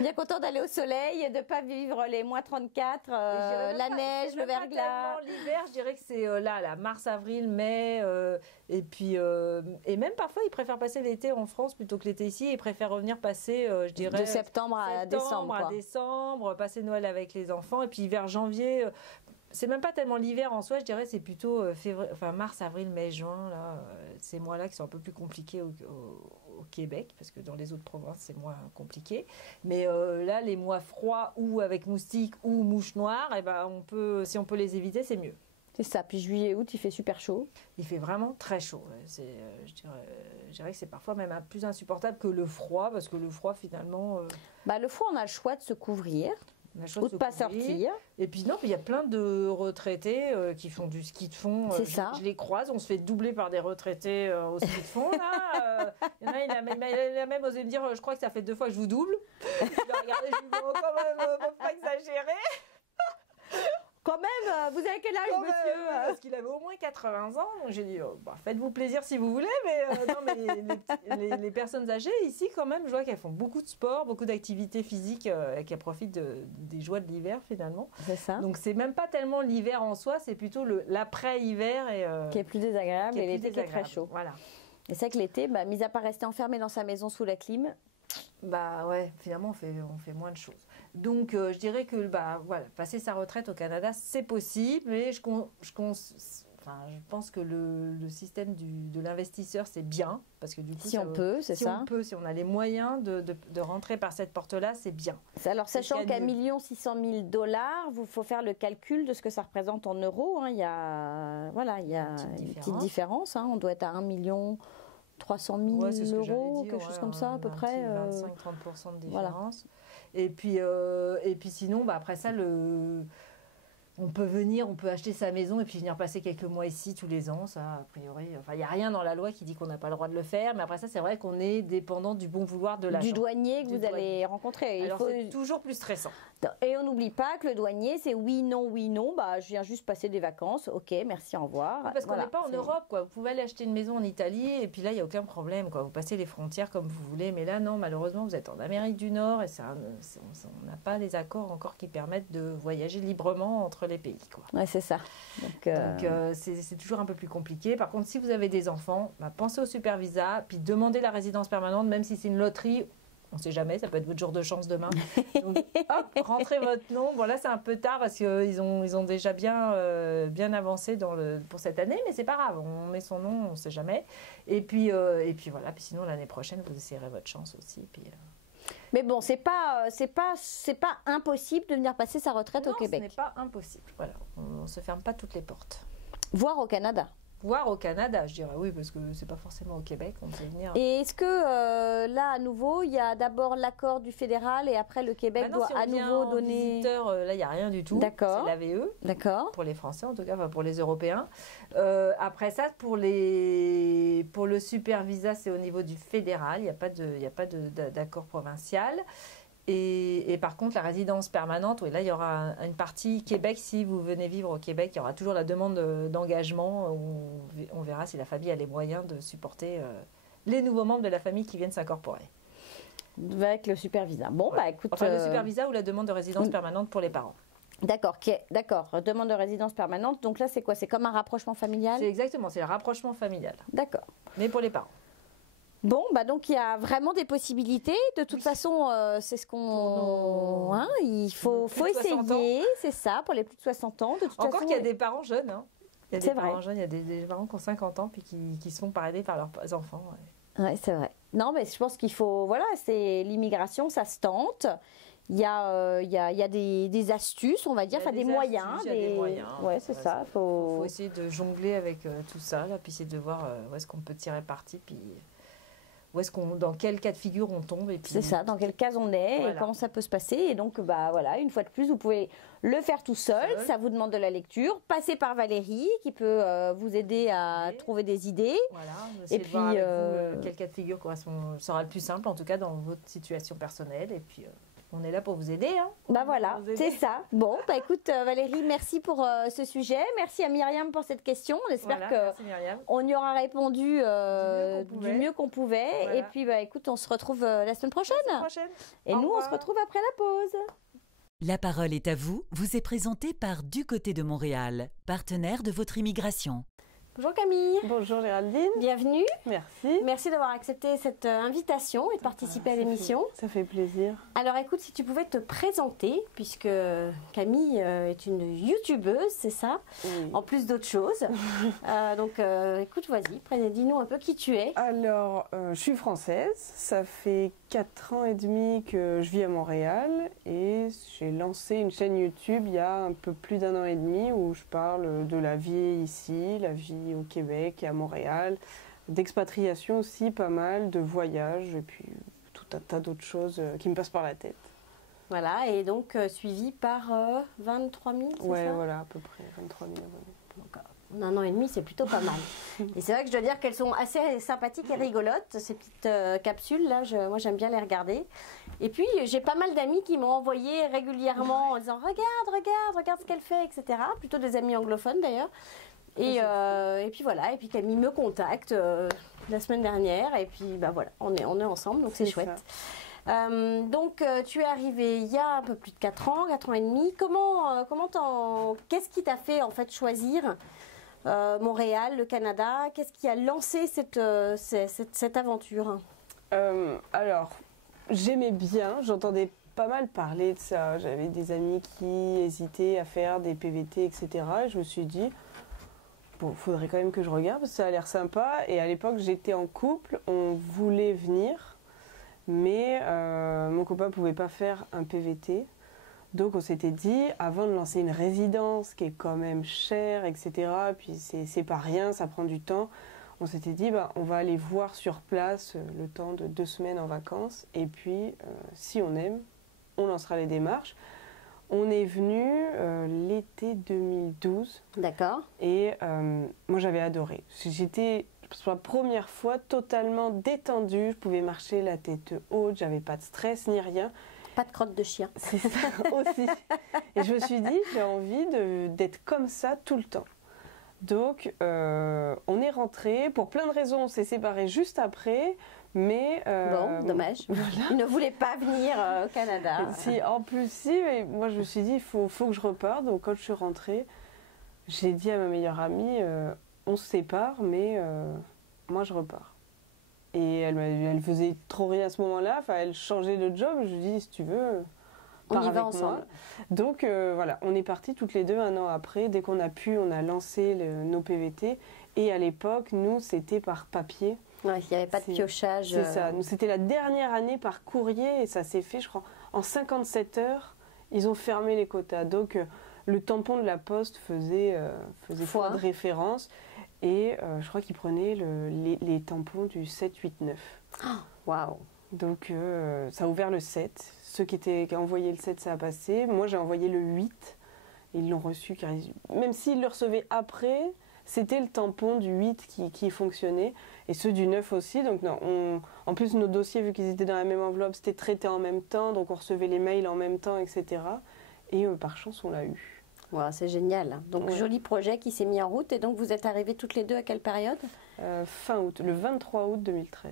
Bien content d'aller au soleil, de ne pas vivre les moins 34, la neige, le verglas. L'hiver, je dirais que c'est là, mars, avril, mai. Et puis, et même parfois, ils préfèrent passer l'été en France plutôt que l'été ici. Ils préfèrent revenir passer, je dirais, de septembre à décembre. À décembre, passer Noël avec les enfants. Et puis, vers janvier, c'est même pas tellement l'hiver en soi, je dirais, c'est plutôt mars, avril, mai, juin. Là, ces mois-là qui sont un peu plus compliqués au Québec, parce que dans les autres provinces, c'est moins compliqué. Mais là, les mois froids ou avec moustiques ou mouches noires, eh ben, si on peut les éviter, c'est mieux. C'est ça. Puis juillet, août, il fait super chaud. Il fait vraiment très chaud. Je dirais que c'est parfois même plus insupportable que le froid, parce que le froid, finalement... le froid, on a le choix de se couvrir. Ou de ne pas sortir. Et puis non, il y a plein de retraités qui font du ski de fond. C'est ça. Je les croise, on se fait doubler par des retraités au ski de fond. Là. Il y en a, il a même osé me dire, je crois que ça fait 2 fois que je vous double. Je l'ai regardé, je lui ai dit, quand même, faut pas exagérer. Quand même, vous avez quel âge, monsieur? Parce qu'il avait au moins 80 ans. Donc j'ai dit, faites-vous plaisir si vous voulez. Mais non, mais les personnes âgées ici, quand même, je vois qu'elles font beaucoup de sport, beaucoup d'activités physiques et qu'elles profitent des joies de l'hiver finalement. C'est ça. Donc c'est même pas tellement l'hiver en soi, c'est plutôt l'après-hiver. Qui est plus désagréable et l'été qui est très chaud. Voilà. Et c'est que l'été, mis à part rester enfermé dans sa maison sous la clim... finalement, on fait moins de choses. Donc, je dirais que passer sa retraite au Canada, c'est possible, mais je pense que le système de l'investisseur, c'est bien, parce que du coup, si on a les moyens de rentrer par cette porte-là, c'est bien. Alors, sachant qu'à 1 600 000 $, il faut faire le calcul de ce que ça représente en euros. Hein. Il y a une petite différence. Hein. On doit être à 1 300 000 €, quelque chose comme ça, à peu près. 25-30% de différence. Voilà. Et puis sinon, après ça, on peut acheter sa maison et puis venir passer quelques mois ici tous les ans. Ça, a priori, il n'y a rien dans la loi qui dit qu'on n'a pas le droit de le faire. Mais après ça, c'est vrai qu'on est dépendant du bon vouloir de l'agent. Du douanier que vous allez rencontrer. Alors, c'est toujours plus stressant. Et on n'oublie pas que le douanier, c'est oui, non, je viens juste passer des vacances. Ok, merci, au revoir. Parce qu'on n'est pas en Europe, quoi. Vous pouvez aller acheter une maison en Italie et puis là, il n'y a aucun problème, quoi. Vous passez les frontières comme vous voulez. Mais là, non, malheureusement, vous êtes en Amérique du Nord et on n'a pas les accords encore qui permettent de voyager librement entre les pays, quoi. Ouais, c'est ça. Donc c'est toujours un peu plus compliqué. Par contre, si vous avez des enfants, pensez au super visa, puis demandez la résidence permanente, même si c'est une loterie. On ne sait jamais, ça peut être votre jour de chance demain. Donc, hop, rentrez votre nom. Bon, là, c'est un peu tard parce qu'ils ont déjà bien avancé pour cette année, mais c'est pas grave. On met son nom, on ne sait jamais. Et puis voilà. Puis sinon, l'année prochaine, vous essayerez votre chance aussi. Puis, Mais bon, c'est pas impossible de venir passer sa retraite au Québec. Non, ce n'est pas impossible. Voilà, on ne se ferme pas toutes les portes. Voire au Canada. Voire au Canada, je dirais, oui, parce que c'est pas forcément au Québec, on peut venir. Et est-ce que là, à nouveau, il y a d'abord l'accord du fédéral et après le Québec doit à nouveau donner. Visiteur, là, il n'y a rien du tout. D'accord. C'est l'AVE. D'accord. Pour les Français, en tout cas, pour les Européens. Après ça, pour le super visa, c'est au niveau du fédéral. Il n'y a pas d'accord provincial. Et par contre, la résidence permanente, oui, là, il y aura une partie Québec. Si vous venez vivre au Québec, il y aura toujours la demande d'engagement. On verra si la famille a les moyens de supporter les nouveaux membres de la famille qui viennent s'incorporer. Avec le super visa. Bon, ouais. Écoute... Enfin, le super visa ou la demande de résidence permanente pour les parents. D'accord, demande de résidence permanente. Donc là, c'est quoi? C'est comme un rapprochement familial? C'est exactement, c'est le rapprochement familial. D'accord. Mais pour les parents. Bon, donc il y a vraiment des possibilités. De toute façon, c'est ce qu'on... il faut essayer, c'est ça, pour les plus de 60 ans. De toute Encore façon, qu'il y a des parents jeunes. Hein. Il y a des parents vrai. jeunes, il y a des parents qui ont 50 ans puis qui se font parader par leurs enfants. Ouais. Ouais, c'est vrai. Non, mais je pense qu'il faut... Voilà, c'est l'immigration, ça se tente. Il y a des astuces, on va dire, des moyens. Il y a des moyens. Ouais, c'est ça. Il faut essayer de jongler avec tout ça, là, puis essayer de voir où est-ce qu'on peut tirer parti, puis... dans quel cas de figure on tombe. C'est ça, dans quelle case on est et comment ça peut se passer. Et donc, une fois de plus, vous pouvez le faire tout seul. Ça vous demande de la lecture. Passez par Valérie qui peut vous aider à trouver des idées. Voilà, et puis, voir avec vous, quel cas de figure sera le plus simple, en tout cas dans votre situation personnelle. Et puis, On est là pour vous aider. Hein. Bah voilà, c'est ça. Bon, bah écoute Valérie, merci pour ce sujet. Merci à Myriam pour cette question. On espère qu'on y aura répondu du mieux qu'on pouvait. Voilà. Et puis bah écoute, on se retrouve la semaine prochaine. Et nous, on se retrouve après la pause. La parole est à vous, vous est présentée par Du Côté de Montréal, partenaire de votre immigration. Bonjour Camille. Bonjour Géraldine. Bienvenue. Merci. Merci d'avoir accepté cette invitation et de participer à l'émission. Ça fait plaisir. Alors écoute, si tu pouvais te présenter, puisque Camille est une youtubeuse, c'est ça, oui. En plus d'autres choses. Donc écoute, vas-y, dis-nous un peu qui tu es. Alors, je suis française. Ça fait 4 ans et demi que je vis à Montréal et j'ai lancé une chaîne YouTube il y a un peu plus d'1 an et demi où je parle de la vie ici, la vie au Québec et à Montréal, d'expatriation aussi pas mal, de voyages et puis tout un tas d'autres choses qui me passent par la tête. Voilà, et donc suivi par 23 000, c'est ouais, ça? Voilà, à peu près 23 000 abonnés. Donc, en 1 an et demi, c'est plutôt pas mal. Et c'est vrai que je dois dire qu'elles sont assez sympathiques et rigolotes, ces petites capsules là. Moi, j'aime bien les regarder. Et puis, j'ai pas mal d'amis qui m'ont envoyé régulièrement en disant regarde ce qu'elle fait, etc. Plutôt des amis anglophones d'ailleurs. Et puis voilà. Et puis Camille me contacte la semaine dernière. Et puis bah voilà, on est ensemble, donc c'est chouette. Donc tu es arrivée il y a un peu plus de 4 ans et demi. Qu'est-ce qui t'a fait en fait choisir Montréal, le Canada? Qu'est-ce qui a lancé cette aventure? Alors, j'aimais bien, j'entendais pas mal parler de ça. J'avais des amis qui hésitaient à faire des PVT, etc. Et je me suis dit, bon, faudrait quand même que je regarde parce que ça a l'air sympa. Et à l'époque, j'étais en couple, on voulait venir, mais mon copain ne pouvait pas faire un PVT. Donc on s'était dit, avant de lancer une résidence qui est quand même chère, etc., puis c'est pas rien, ça prend du temps, on s'était dit, on va aller voir sur place le temps de 2 semaines en vacances, et puis si on aime, on lancera les démarches. On est venu l'été 2012. D'accord. Et moi j'avais adoré. J'étais pour la première fois totalement détendue, je pouvais marcher la tête haute, j'avais pas de stress ni rien. Pas de crotte de chien. C'est ça aussi. Et je me suis dit, j'ai envie d'être comme ça tout le temps. Donc, on est rentrés. Pour plein de raisons, on s'est séparés juste après. Mais bon, dommage. Voilà. Il ne voulait pas venir au Canada. Si, mais moi je me suis dit, il faut que je reparte. Donc, quand je suis rentrée, j'ai dit à ma meilleure amie, on se sépare, mais moi je repars. Et elle faisait trop rien à ce moment-là, enfin elle changeait de job, je lui ai dit si tu veux, pars avec moi. Donc voilà, on est partis toutes les deux 1 an après, dès qu'on a pu, on a lancé nos PVT. Et à l'époque, nous, c'était par papier. Ouais, il n'y avait pas de piochage. C'est ça, nous c'était la dernière année par courrier et ça s'est fait, je crois, en 57 heures, ils ont fermé les quotas. Donc le tampon de la poste faisait foi de référence. Et je crois qu'ils prenaient les tampons du 7, 8, 9. Waouh! Donc ça a ouvert le 7. Ceux qui ont envoyé le 7, ça a passé. Moi, j'ai envoyé le 8. Et ils l'ont reçu. Même s'ils le recevaient après, c'était le tampon du 8 qui fonctionnait. Et ceux du 9 aussi. Donc non, en plus, nos dossiers, vu qu'ils étaient dans la même enveloppe, c'était traité en même temps. Donc on recevait les mails en même temps, etc. Et par chance, on l'a eu. Wow, c'est génial. Donc, joli projet qui s'est mis en route. Et donc, vous êtes arrivés toutes les deux à quelle période? Fin août, le 23 août 2013.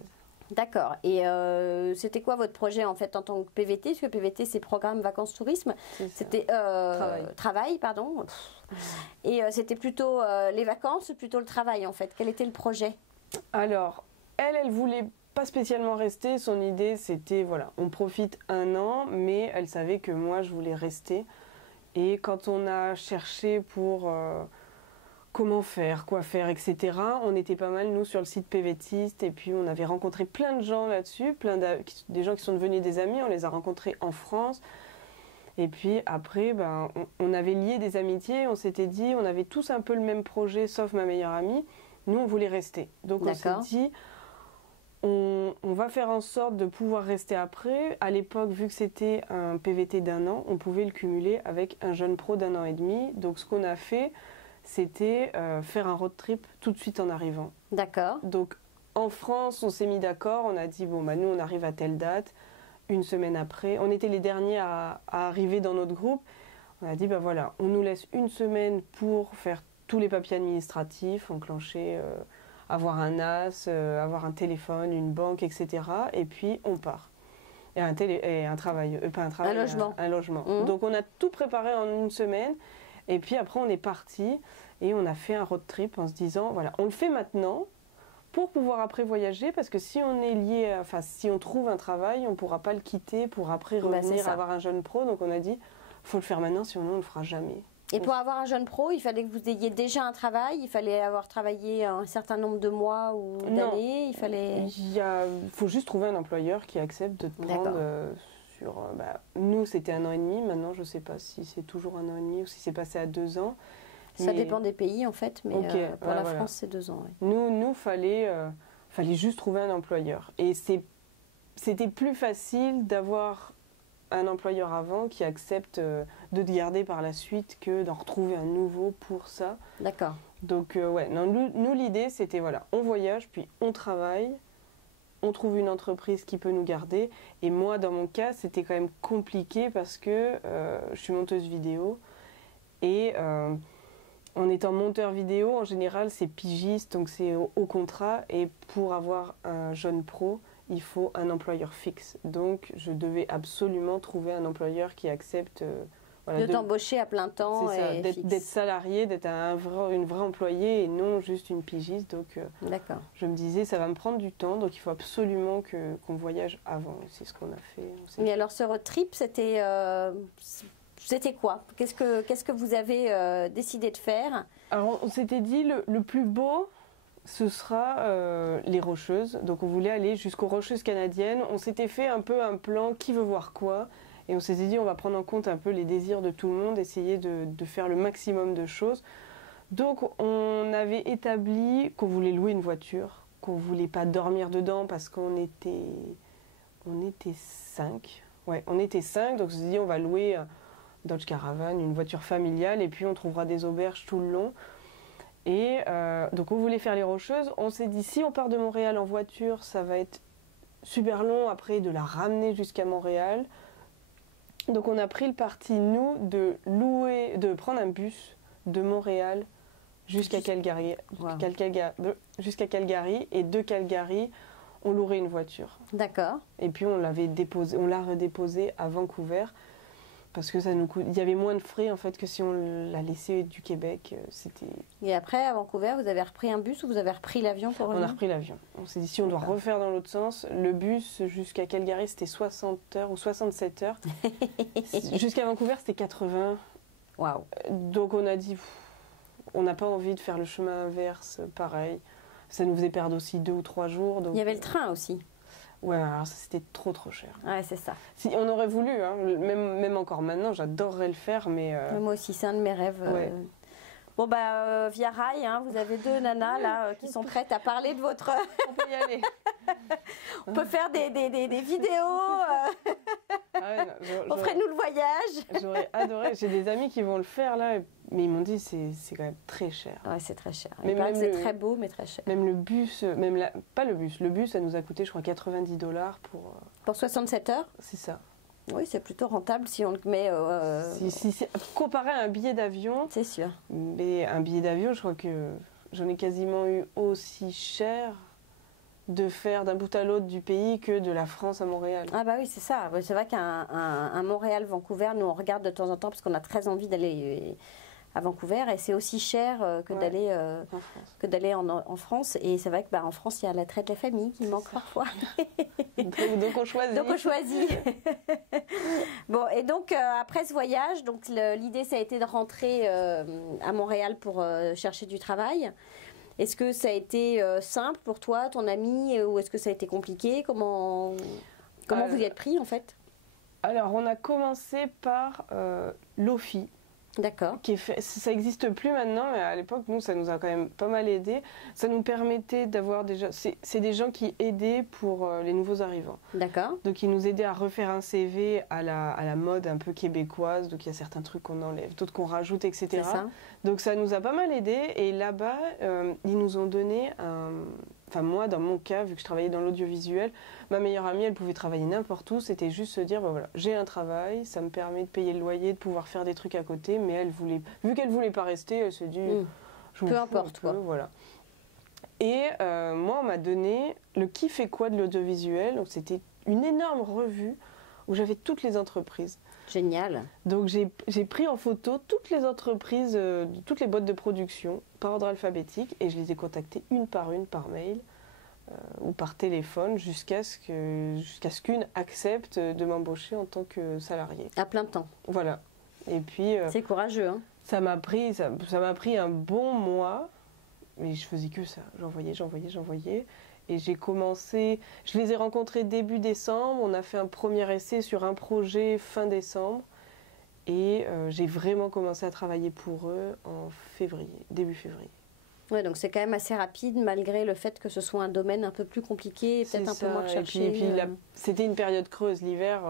D'accord. Et c'était quoi votre projet en fait en tant que PVT? Parce que PVT, c'est Programme Vacances Tourisme. C'était travail, pardon. Et c'était plutôt les vacances ou plutôt le travail en fait? Quel était le projet? Alors, elle voulait pas spécialement rester. Son idée, c'était, voilà, on profite 1 an, mais elle savait que moi, je voulais rester. Et quand on a cherché pour comment faire, quoi faire, etc., on était pas mal, nous, sur le site PVTiste. Et puis, on avait rencontré plein de gens là-dessus, des gens qui sont devenus des amis. On les a rencontrés en France. Et puis, après, on avait lié des amitiés. On s'était dit, on avait tous un peu le même projet, sauf ma meilleure amie. Nous, on voulait rester. Donc, on s'est dit, on va faire en sorte de pouvoir rester après. À l'époque, vu que c'était un PVT d'1 an, on pouvait le cumuler avec un jeune pro d'1 an et demi. Donc ce qu'on a fait, c'était faire un road trip tout de suite en arrivant. D'accord. Donc en France, on s'est mis d'accord, on a dit, bon, nous on arrive à telle date. une semaine après. On était les derniers à arriver dans notre groupe. On a dit, ben voilà, on nous laisse une semaine pour faire tous les papiers administratifs, enclencher, avoir un NAS, avoir un téléphone, une banque, etc. Et puis on part. Et un travail, pas un travail, un logement. Mmh. Donc on a tout préparé en une semaine. Et puis après on est parti et on a fait un road trip en se disant, voilà, on le fait maintenant pour pouvoir après voyager, parce que si on est lié, si on trouve un travail, on ne pourra pas le quitter pour après revenir avoir un jeune pro. Donc on a dit, faut le faire maintenant, sinon on ne le fera jamais. Et pour avoir un jeune pro, il fallait que vous ayez déjà un travail, il fallait avoir travaillé un certain nombre de mois ou d'années, il fallait... faut juste trouver un employeur qui accepte de te prendre sur... nous, c'était 1 an et demi, maintenant je ne sais pas si c'est toujours 1 an et demi ou si c'est passé à 2 ans. Ça dépend des pays en fait, mais pour la France c'est 2 ans. Ouais. Nous fallait juste trouver un employeur. Et c'était plus facile d'avoir un employeur avant qui accepte de te garder par la suite que d'en retrouver un nouveau pour ça. D'accord. Donc nous l'idée c'était voilà, on voyage puis on travaille, on trouve une entreprise qui peut nous garder. Et moi dans mon cas c'était quand même compliqué parce que je suis monteuse vidéo et en étant monteur vidéo en général c'est pigiste donc c'est au contrat, et pour avoir un jeune pro il faut un employeur fixe. Donc, je devais absolument trouver un employeur qui accepte... de t'embaucher à plein temps. D'être salarié, d'être une vraie employée et non juste une pigiste. Donc, je me disais, ça va me prendre du temps, donc il faut absolument qu'on voyage avant. C'est ce qu'on a fait. Mais alors, ce road trip, c'était quoi? Qu'est-ce que vous avez décidé de faire? Alors, on s'était dit, le plus beau... ce sera les Rocheuses. Donc on voulait aller jusqu'aux Rocheuses canadiennes. On s'était fait un peu un plan qui veut voir quoi. Et on s'était dit on va prendre en compte un peu les désirs de tout le monde, essayer de faire le maximum de choses. Donc on avait établi qu'on voulait louer une voiture, qu'on voulait pas dormir dedans parce qu'on était 5. Ouais, on était 5, donc on s'est dit on va louer Dodge Caravan, une voiture familiale, et puis on trouvera des auberges tout le long. Et donc on voulait faire les Rocheuses. On s'est dit si on part de Montréal en voiture, ça va être super long après de la ramener jusqu'à Montréal. Donc on a pris le parti nous de prendre un bus de Montréal jusqu'à Calgary, jusqu'à Calgary, et de Calgary on louerait une voiture. D'accord. Et puis on l'a redéposée à Vancouver. Parce que il y avait moins de frais en fait que si on l'a laissé du Québec. Et après, à Vancouver, vous avez repris un bus ou vous avez repris l'avion pour revenir? On a repris l'avion. On s'est dit si on doit refaire dans l'autre sens, le bus jusqu'à Calgary c'était 60 heures ou 67 heures. Jusqu'à Vancouver c'était 80. Waouh. Donc on a dit, on n'a pas envie de faire le chemin inverse, pareil. Ça nous faisait perdre aussi 2 ou 3 jours. Donc... Il y avait le train aussi. Ouais, alors ça c'était trop cher. Ouais, c'est ça. Si on aurait voulu, hein, même encore maintenant, j'adorerais le faire, mais... Moi aussi, c'est un de mes rêves. Ouais. Bon Via Rail, hein, vous avez 2 nanas là qui sont prêtes à parler de votre... On peut y aller. On peut faire des vidéos. Offrez-nous le voyage. J'aurais adoré. J'ai des amis qui vont le faire là, mais ils m'ont dit c'est quand même très cher. Ouais, c'est très cher. Mais c'est très beau, mais très cher. Même le bus, pas le bus. Le bus, ça nous a coûté, je crois, $90 pour... Pour 67 heures. C'est ça. Oui, c'est plutôt rentable si on le met... comparé à un billet d'avion... C'est sûr. Mais un billet d'avion, je crois que j'en ai quasiment eu aussi cher de faire d'un bout à l'autre du pays que de la France à Montréal. Ah bah oui, c'est ça. C'est vrai qu'un Montréal-Vancouver, nous on regarde de temps en temps parce qu'on a très envie d'aller à Vancouver et c'est aussi cher que d'aller en France. Et c'est vrai qu'en France, il y a l'attrait de la famille qui manque parfois. Donc on choisit. Bon, et donc après ce voyage, donc l'idée ça a été de rentrer à Montréal pour chercher du travail. Est-ce que ça a été simple pour toi, ton ami, ou est-ce que ça a été compliqué? Comment vous y êtes pris en fait? Alors on a commencé par l'OFI. D'accord. Ça n'existe plus maintenant, mais à l'époque, nous, ça nous a quand même pas mal aidé. Ça nous permettait d'avoir déjà... C'est des gens qui aidaient pour les nouveaux arrivants. D'accord. Donc, ils nous aidaient à refaire un CV à la mode un peu québécoise. Donc, il y a certains trucs qu'on enlève, d'autres qu'on rajoute, etc. C'est ça. Donc, ça nous a pas mal aidé. Et là-bas, ils nous ont donné enfin moi, dans mon cas, vu que je travaillais dans l'audiovisuel, ma meilleure amie, elle pouvait travailler n'importe où. C'était juste se dire, bah voilà, j'ai un travail, ça me permet de payer le loyer, de pouvoir faire des trucs à côté. Mais elle voulait, vu qu'elle voulait pas rester, elle se dit, je m'en Peu fous importe, un peu, quoi. voilà. Et moi, on m'a donné le qui fait quoi de l'audiovisuel. Donc c'était une énorme revue où j'avais toutes les entreprises. Génial. Donc j'ai pris en photo toutes les entreprises, toutes les boîtes de production par ordre alphabétique et je les ai contactées une par mail ou par téléphone jusqu'à ce qu'une accepte de m'embaucher en tant que salariée. À plein temps. Voilà. Et puis C'est courageux, hein. ça m'a pris un bon mois, mais je faisais que ça. J'envoyais. Et j'ai commencé, je les ai rencontrés début décembre, on a fait un premier essai sur un projet fin décembre et j'ai vraiment commencé à travailler pour eux en début février. Ouais, donc c'est quand même assez rapide malgré le fait que ce soit un domaine un peu plus compliqué et peut-être un peu moins recherché. Et puis c'était une période creuse, l'hiver,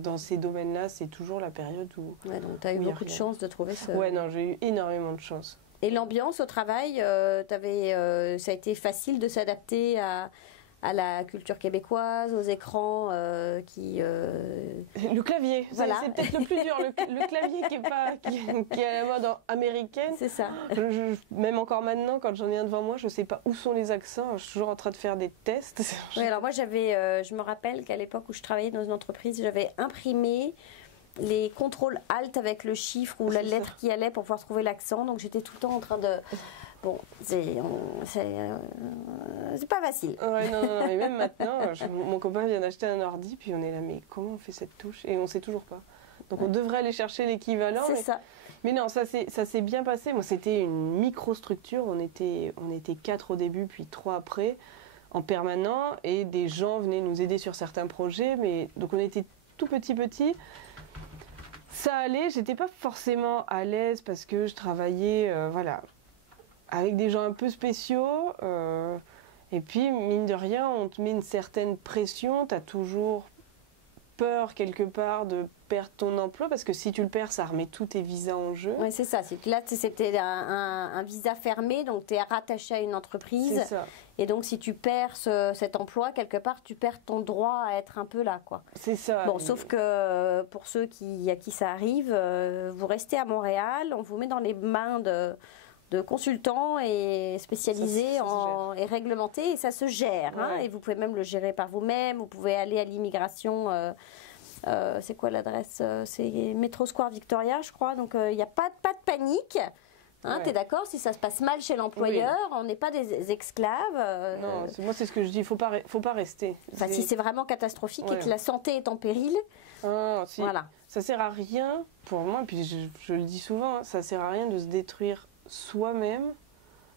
dans ces domaines-là, c'est toujours la période où... Ouais, donc tu as eu beaucoup de chance de trouver ce... Ouais, non, j'ai eu énormément de chance. Et l'ambiance au travail, ça a été facile de s'adapter à la culture québécoise, aux écrans Le clavier, voilà. C'est peut-être le plus dur, le clavier qui est à la mode américaine. C'est ça. Même encore maintenant, quand j'en ai un devant moi, je ne sais pas où sont les accents, je suis toujours en train de faire des tests. Oui, alors moi je me rappelle qu'à l'époque où je travaillais dans une entreprise, j'avais imprimé les contrôles alt avec le chiffre ou la lettre qui allait pour pouvoir trouver l'accent. Donc j'étais tout le temps en train de... Bon, c'est pas facile. Ouais, non, et même maintenant, mon copain vient d'acheter un ordi, puis on est là, mais comment on fait cette touche? Et on ne sait toujours pas. Donc on devrait aller chercher l'équivalent. C'est ça. Mais non, ça s'est bien passé. Moi, c'était une microstructure. On était 4 au début, puis 3 après, en permanent. Et des gens venaient nous aider sur certains projets. Donc on était tout petit. Ça allait, j'étais pas forcément à l'aise parce que je travaillais avec des gens un peu spéciaux. Et puis, mine de rien, on te met une certaine pression. Tu as toujours peur, quelque part, de perdre ton emploi parce que si tu le perds, ça remet tous tes visas en jeu. Oui, c'est ça. Là, c'était un visa fermé, donc tu es rattaché à une entreprise. C'est ça. Et donc, si tu perds cet emploi, quelque part, tu perds ton droit à être un peu là, quoi. C'est ça. Bon, sauf que pour ceux à qui ça arrive, vous restez à Montréal, on vous met dans les mains de consultants et spécialisés et réglementés, et ça se gère. Ouais. Hein, et vous pouvez même le gérer par vous-même, vous pouvez aller à l'immigration. C'est quoi l'adresse? C'est Métro Square Victoria, je crois. Donc, il n'y a pas de panique. Hein, Ouais. T'es d'accord? Si ça se passe mal chez l'employeur, on n'est pas des esclaves. Non, moi c'est ce que je dis, il faut pas rester. Enfin, si c'est vraiment catastrophique et que la santé est en péril, voilà. Ça sert à rien, pour moi, puis je le dis souvent, hein, ça sert à rien de se détruire soi-même,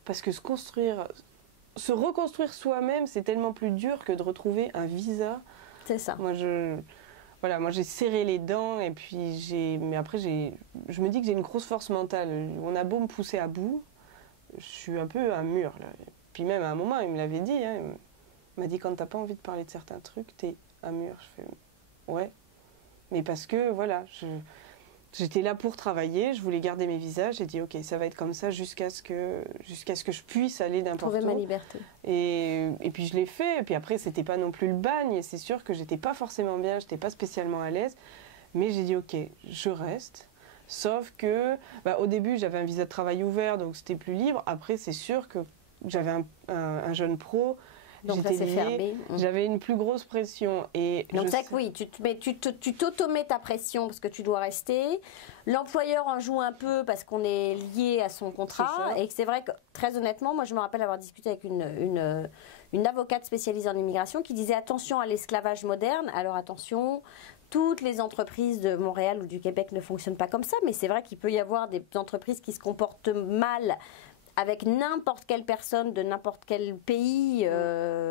parce que se reconstruire soi-même, c'est tellement plus dur que de retrouver un visa. C'est ça. Moi, j'ai serré les dents et puis mais après je me dis que j'ai une grosse force mentale. On a beau me pousser à bout, je suis un peu un mur là. Puis même à un moment, il me l'avait dit. Hein, il m'a dit quand t'as pas envie de parler de certains trucs, t'es un mur. Je fais ouais, mais parce que voilà, j'étais là pour travailler, je voulais garder mes visas. J'ai dit ok, ça va être comme ça jusqu'à ce que je puisse aller n'importe où. Trouver ma liberté. Et puis je l'ai fait, et puis après c'était pas non plus le bagne, et c'est sûr que j'étais pas forcément bien, j'étais pas spécialement à l'aise, mais j'ai dit ok, je reste, sauf que au début j'avais un visa de travail ouvert, donc c'était plus libre, après c'est sûr que j'avais un jeune pro, donc j'étais ça s'est fermé. J'avais une plus grosse pression. Et donc c'est que oui, tu t'automets ta pression parce que tu dois rester. L'employeur en joue un peu parce qu'on est lié à son contrat. Et c'est vrai que très honnêtement, moi je me rappelle avoir discuté avec une avocate spécialisée en immigration qui disait attention à l'esclavage moderne. Alors attention, toutes les entreprises de Montréal ou du Québec ne fonctionnent pas comme ça, mais c'est vrai qu'il peut y avoir des entreprises qui se comportent mal avec n'importe quelle personne de n'importe quel pays,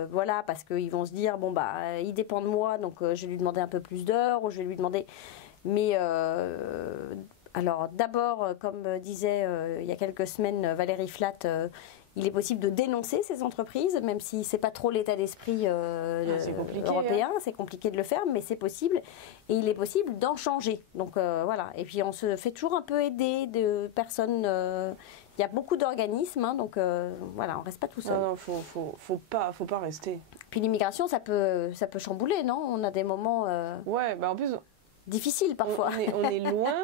voilà, parce qu'ils vont se dire, bon, il dépend de moi, donc je vais lui demander un peu plus d'heures, ou je vais lui demander... Mais, alors, d'abord, comme disait il y a quelques semaines Valérie Flatt, Il est possible de dénoncer ces entreprises, même si c'est pas trop l'état d'esprit c'est compliqué, européen, c'est compliqué de le faire, mais c'est possible. Et il est possible d'en changer. Donc voilà. Et puis on se fait toujours un peu aider de personnes. Il y a beaucoup d'organismes, hein, donc voilà, on reste pas tout seul. Non, faut pas rester. Puis l'immigration, ça peut chambouler, non? On a des moments Ouais, bah en plus, difficiles parfois. on est loin.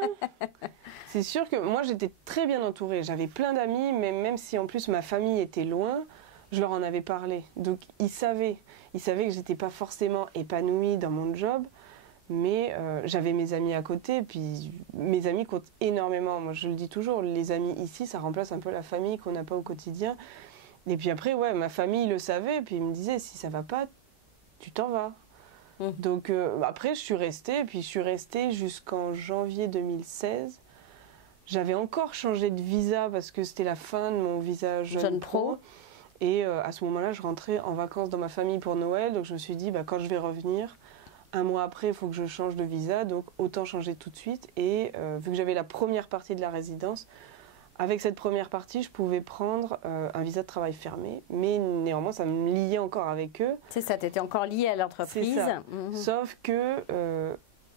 C'est sûr que moi, j'étais très bien entourée. J'avais plein d'amis, mais même si en plus ma famille était loin, je leur en avais parlé. Donc ils savaient que j'étais pas forcément épanouie dans mon job, mais j'avais mes amis à côté. Puis mes amis comptent énormément. Moi, je le dis toujours, les amis ici, ça remplace un peu la famille qu'on n'a pas au quotidien. Et puis après, ouais, ma famille le savait, puis ils me disaient, si ça va pas, tu t'en vas. Donc après, je suis restée jusqu'en janvier 2016. J'avais encore changé de visa parce que c'était la fin de mon visa jeune pro. Et à ce moment-là, je rentrais en vacances dans ma famille pour Noël. Donc je me suis dit, quand je vais revenir, un mois après, il faut que je change de visa. Donc autant changer tout de suite. Et vu que j'avais la première partie de la résidence, avec cette première partie, je pouvais prendre un visa de travail fermé. Mais néanmoins, ça me liait encore avec eux. C'est ça, tu étais encore liée à l'entreprise. C'est ça. Sauf que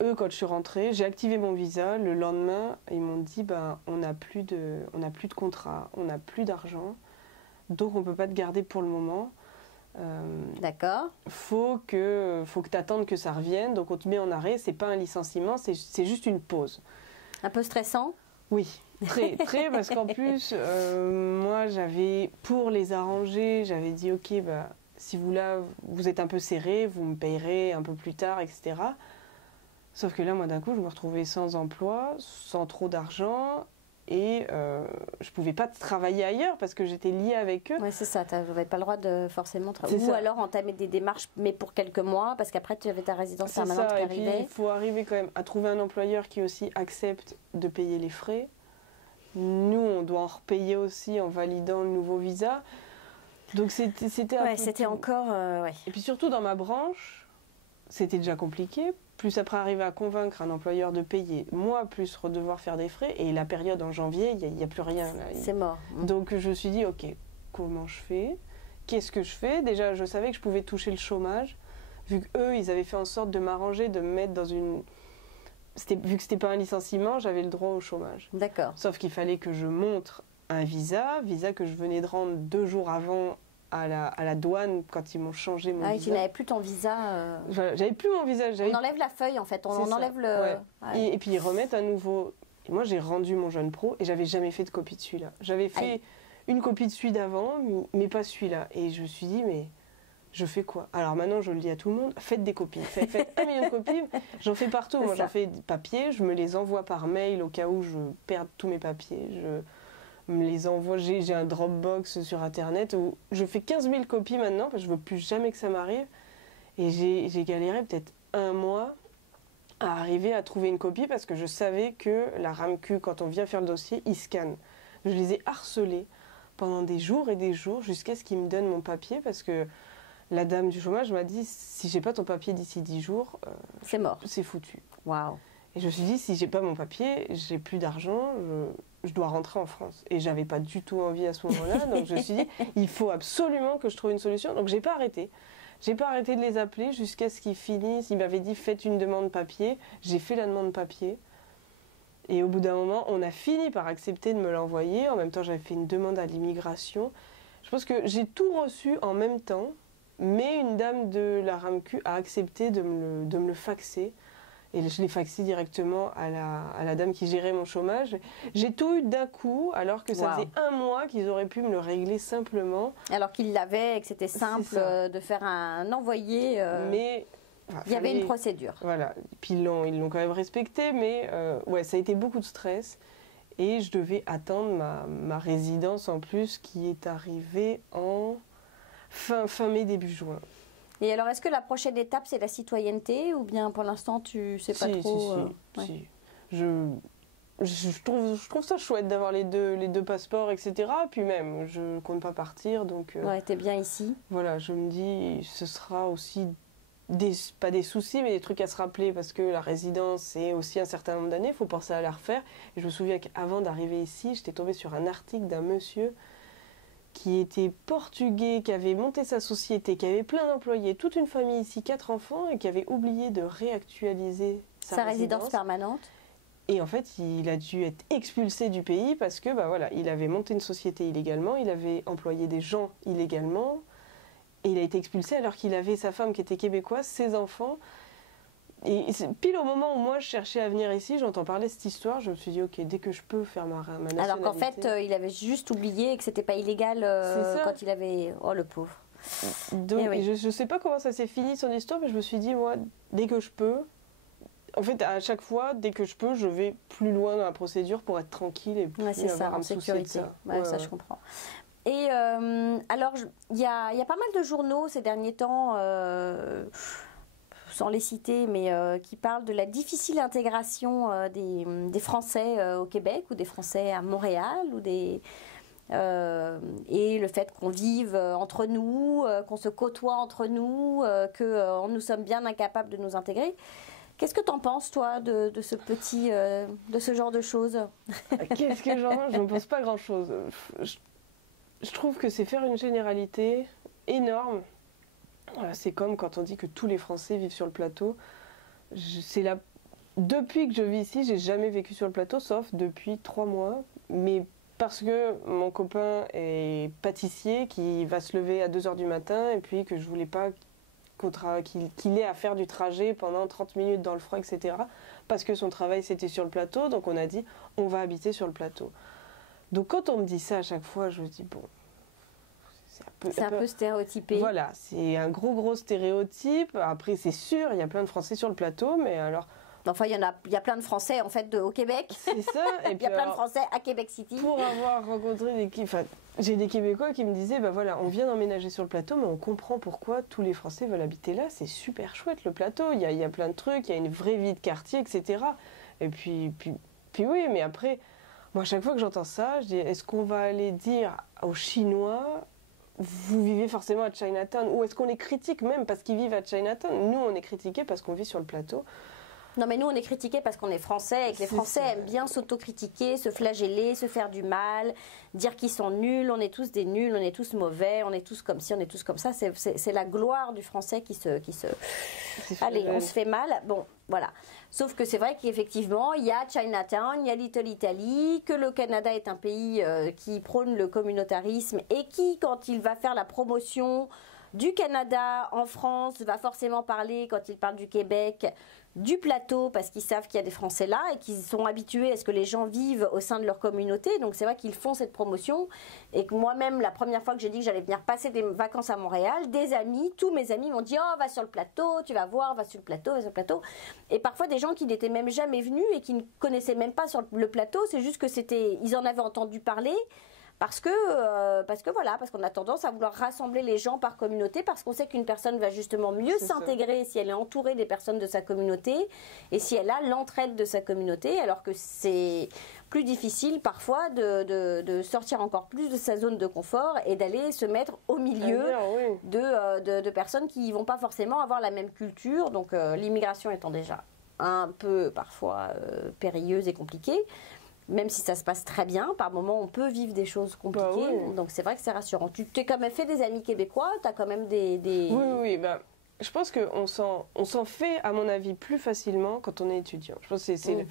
eux, quand je suis rentrée, j'ai activé mon visa. Le lendemain, ils m'ont dit, on n'a plus de contrat, on n'a plus d'argent. Donc, on ne peut pas te garder pour le moment. D'accord. Faut que tu attendes que ça revienne. Donc, on te met en arrêt. Ce n'est pas un licenciement, c'est juste une pause. Un peu stressant? Oui, très, parce qu'en plus, moi, pour les arranger, j'avais dit, ok, si vous êtes un peu serré, vous me payerez un peu plus tard, etc. Sauf que là, moi, d'un coup, je me retrouvais sans emploi, sans trop d'argent, et je pouvais pas travailler ailleurs parce que j'étais liée avec eux. Oui, c'est ça, tu n'avais pas le droit de forcément travailler. Ou ça. Alors entamer des démarches, mais pour quelques mois, parce qu'après, tu avais ta résidence permanente qui arrivait. Et puis, il faut arriver quand même à trouver un employeur qui aussi accepte de payer les frais. Nous, on doit en repayer aussi en validant le nouveau visa. Donc, c'était un peu c'était tout. encore... Et puis surtout, dans ma branche, c'était déjà compliqué. Plus après arriver à convaincre un employeur de payer, moi, plus devoir faire des frais. Et la période en janvier, il n'y a plus rien. C'est mort. Donc, je me suis dit, ok, comment je fais? Qu'est-ce que je fais? Déjà, je savais que je pouvais toucher le chômage. Vu qu'eux, ils avaient fait en sorte de m'arranger, de me mettre dans une... Vu que c'était pas un licenciement, j'avais le droit au chômage. D'accord. Sauf qu'il fallait que je montre un visa que je venais de rendre 2 jours avant à la douane quand ils m'ont changé mon visa. Tu n'avais plus ton visa. J'avais plus mon visa. On enlève la feuille en fait, on enlève le... Ouais. Ouais. Et puis ils remettent un nouveau... Et moi j'ai rendu mon jeune pro et j'avais jamais fait de copie de celui-là. J'avais fait une copie de celui d'avant, mais pas celui-là. Et je me suis dit, mais je fais quoi? Alors maintenant je le dis à tout le monde, faites des copies. Faites 1 million de copies. J'en fais partout. Moi j'en fais des papiers, je me les envoie par mail au cas où je perde tous mes papiers. Je me les envoie, j'ai un Dropbox sur internet où je fais 15 000 copies maintenant parce que je veux plus jamais que ça m'arrive. Et j'ai galéré peut-être 1 mois à arriver à trouver une copie parce que je savais que la RAMQ, quand on vient faire le dossier, ils scannent. Je les ai harcelés pendant des jours et des jours jusqu'à ce qu'ils me donnent mon papier parce que la dame du chômage m'a dit, si j'ai pas ton papier d'ici 10 jours, c'est mort. C'est foutu. Waouh. Et je me suis dit, si j'ai pas mon papier, j'ai plus d'argent, je dois rentrer en France. Et j'avais pas du tout envie à ce moment-là, donc je me suis dit, il faut absolument que je trouve une solution. Donc j'ai pas arrêté. J'ai pas arrêté de les appeler jusqu'à ce qu'ils finissent. Ils m'avaient dit, faites une demande papier. J'ai fait la demande papier. Et au bout d'un moment, on a fini par accepter de me l'envoyer. En même temps, j'avais fait une demande à l'immigration. Je pense que j'ai tout reçu en même temps, mais une dame de la RAMQ a accepté de me le faxer. Et je l'ai faxé directement à la dame qui gérait mon chômage. J'ai tout eu d'un coup, alors que ça faisait 1 mois qu'ils auraient pu me le régler simplement. Alors qu'ils l'avaient et que c'était simple de faire un envoyé. Mais il y avait une procédure. Voilà. Puis ils l'ont quand même respecté, mais ça a été beaucoup de stress. Et je devais attendre ma résidence en plus, qui est arrivée en fin mai, début juin. Et alors, est-ce que la prochaine étape, c'est la citoyenneté ou bien pour l'instant, tu sais pas trop Si. Je trouve ça chouette d'avoir les deux passeports, etc. Puis même, je compte pas partir, donc... t'es bien ici. Voilà, je me dis, ce sera aussi, pas des soucis, mais des trucs à se rappeler, parce que la résidence, c'est aussi un certain nombre d'années, il faut penser à la refaire. Et je me souviens qu'avant d'arriver ici, j'étais tombée sur un article d'un monsieur qui était portugais, qui avait monté sa société, qui avait plein d'employés, toute une famille ici, 4 enfants, et qui avait oublié de réactualiser sa résidence permanente. Et en fait, il a dû être expulsé du pays parce que, bah voilà, il avait monté une société illégalement, il avait employé des gens illégalement, et il a été expulsé alors qu'il avait sa femme qui était québécoise, ses enfants. Et pile au moment où moi je cherchais à venir ici, j'entends parler de cette histoire, je me suis dit ok, dès que je peux faire ma nationalité. Alors qu'en fait, il avait juste oublié que c'était pas illégal quand il avait... Oh le pauvre. Donc je sais pas comment ça s'est fini son histoire, mais je me suis dit moi, dès que je peux, en fait à chaque fois, dès que je peux, je vais plus loin dans la procédure pour être tranquille et plus c'est ça, avoir en sécurité. Ça je comprends. Et alors, il y a pas mal de journaux ces derniers temps... sans les citer, mais qui parlent de la difficile intégration des Français au Québec ou des Français à Montréal et le fait qu'on vive entre nous, qu'on se côtoie entre nous, que nous sommes bien incapables de nous intégrer. Qu'est-ce que tu en penses, toi, de ce genre de choses? Qu'est-ce que je ne pense pas grand-chose. Je trouve que c'est faire une généralité énorme. C'est comme quand on dit que tous les Français vivent sur le plateau. Depuis que je vis ici, j'ai jamais vécu sur le plateau, sauf depuis 3 mois. Mais parce que mon copain est pâtissier, qui va se lever à 2h du matin, et puis que je voulais pas qu'il ait à faire du trajet pendant 30 minutes dans le froid, etc. Parce que son travail, c'était sur le plateau. Donc on a dit, on va habiter sur le plateau. Donc quand on me dit ça à chaque fois, je me dis, bon... C'est un peu stéréotypé. Voilà, c'est un gros stéréotype. Après, c'est sûr, il y a plein de Français sur le plateau, mais alors... Enfin, il y a plein de Français, en fait, au Québec. C'est ça. Et il y a plein de Français à Québec City. Pour avoir rencontré j'ai des Québécois qui me disaient, bah voilà, on vient d'emménager sur le plateau, mais on comprend pourquoi tous les Français veulent habiter là. C'est super chouette, le plateau. Il y a plein de trucs, il y a une vraie vie de quartier, etc. Et puis oui, mais après, moi, à chaque fois que j'entends ça, je dis, est-ce qu'on va aller dire aux Chinois... Vous vivez forcément à Chinatown, ou est-ce qu'on les critique même parce qu'ils vivent à Chinatown? Nous, on est critiqués parce qu'on vit sur le plateau. Non, mais nous, on est critiqués parce qu'on est français et que les Français aiment bien s'autocritiquer, se flageller, se faire du mal, dire qu'ils sont nuls, on est tous des nuls, on est tous mauvais, on est tous comme ci, on est tous comme ça. C'est la gloire du français qui se... Allez, on se fait mal. Bon, voilà. Sauf que c'est vrai qu'effectivement, il y a Chinatown, il y a Little Italy, que le Canada est un pays qui prône le communautarisme et qui, quand il va faire la promotion du Canada en France, va forcément parler, quand il parle du Québec, du plateau, parce qu'ils savent qu'il y a des Français là et qu'ils sont habitués à ce que les gens vivent au sein de leur communauté. Donc c'est vrai qu'ils font cette promotion et que moi-même, la première fois que j'ai dit que j'allais venir passer des vacances à Montréal, des amis, tous mes amis m'ont dit « Oh, va sur le plateau, tu vas voir, va sur le plateau, va sur le plateau ». Et parfois des gens qui n'étaient même jamais venus et qui ne connaissaient même pas sur le plateau, c'est juste que ils en avaient entendu parler. Parce qu'on a tendance à vouloir rassembler les gens par communauté, parce qu'on sait qu'une personne va justement mieux s'intégrer si elle est entourée des personnes de sa communauté et si elle a l'entraide de sa communauté, alors que c'est plus difficile parfois de sortir encore plus de sa zone de confort et d'aller se mettre au milieu de personnes qui ne vont pas forcément avoir la même culture. Donc l'immigration étant déjà un peu parfois périlleuse et compliquée. Même si ça se passe très bien, par moments on peut vivre des choses compliquées, donc c'est vrai que c'est rassurant. Tu t'es quand même fait des amis québécois, tu as quand même des... Oui, je pense qu'on s'en fait, à mon avis, plus facilement quand on est étudiant. Je pense que c'est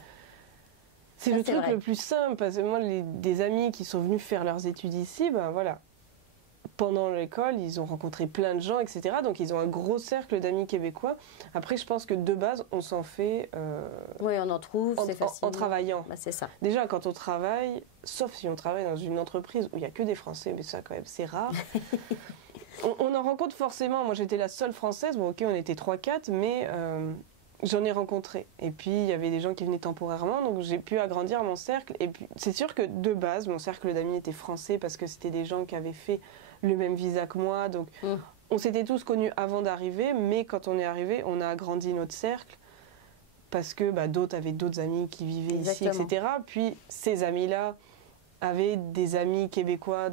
le truc le plus simple, parce que moi, des amis qui sont venus faire leurs études ici, pendant l'école, ils ont rencontré plein de gens, etc. Donc ils ont un gros cercle d'amis québécois. Après, je pense que de base, on s'en fait... oui, on en trouve, c'est facile. En travaillant. C'est ça. Déjà, quand on travaille, sauf si on travaille dans une entreprise où il n'y a que des Français, mais ça, quand même, c'est rare. on en rencontre forcément. Moi, j'étais la seule Française. Bon, ok, on était 3-4, mais... j'en ai rencontré. Et puis, il y avait des gens qui venaient temporairement, donc j'ai pu agrandir mon cercle. Et puis, c'est sûr que de base, mon cercle d'amis était français parce que c'était des gens qui avaient fait le même visa que moi. Donc, on s'était tous connus avant d'arriver, mais quand on est arrivé, on a agrandi notre cercle parce que d'autres avaient d'autres amis qui vivaient ici, etc. Puis, ces amis-là avaient des amis québécois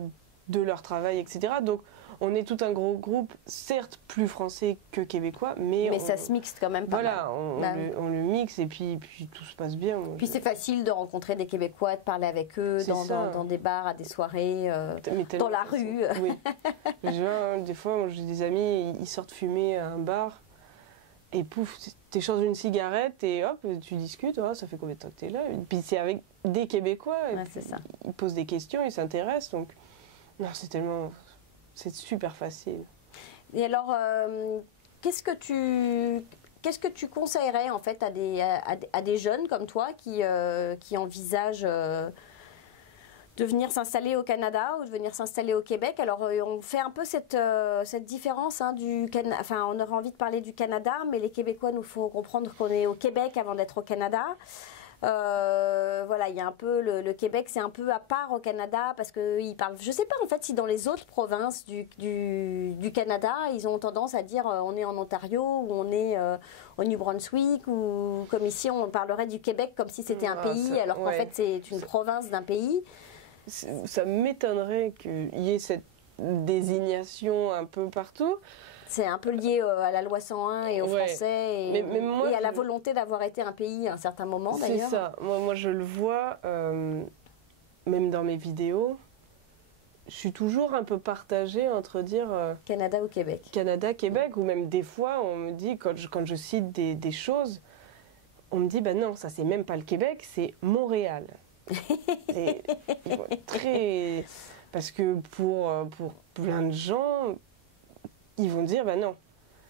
de leur travail, etc. Donc, on est tout un gros groupe, certes plus français que québécois, mais ça se mixe quand même pas mal. On le mixe et puis tout se passe bien. Puis c'est facile de rencontrer des Québécois, de parler avec eux dans des bars, à des soirées, dans la rue. Oui. Des fois, moi, j'ai des amis, ils sortent fumer à un bar et pouf, t'échanges une cigarette et hop, tu discutes, ça fait combien de temps que t'es là? Et puis c'est avec des Québécois, et c'est ça. Ils posent des questions, ils s'intéressent, donc non, c'est super facile. Et alors, qu'est-ce que tu conseillerais en fait à des jeunes comme toi qui envisagent de venir s'installer au Canada ou de venir s'installer au Québec? Alors, on fait un peu cette différence. On aurait envie de parler du Canada, mais les Québécois nous font comprendre qu'on est au Québec avant d'être au Canada. Il y a un peu le Québec, c'est un peu à part au Canada parce qu'ils parlent. Je sais pas en fait si dans les autres provinces du Canada, ils ont tendance à dire on est en Ontario ou on est au New Brunswick, ou comme ici on parlerait du Québec comme si c'était un pays, alors qu'en fait c'est une province d'un pays. Ça m'étonnerait qu'il y ait cette désignation un peu partout. C'est un peu lié à la loi 101 et aux Français et à la volonté d'avoir été un pays à un certain moment d'ailleurs. C'est ça. Moi je le vois, même dans mes vidéos, je suis toujours un peu partagée entre dire... Canada ou Québec. Canada, Québec, ou même des fois on me dit, quand je cite des choses, on me dit, non, ça c'est même pas le Québec, c'est Montréal. C'est très... Parce que pour plein de gens... Ils vont dire, non.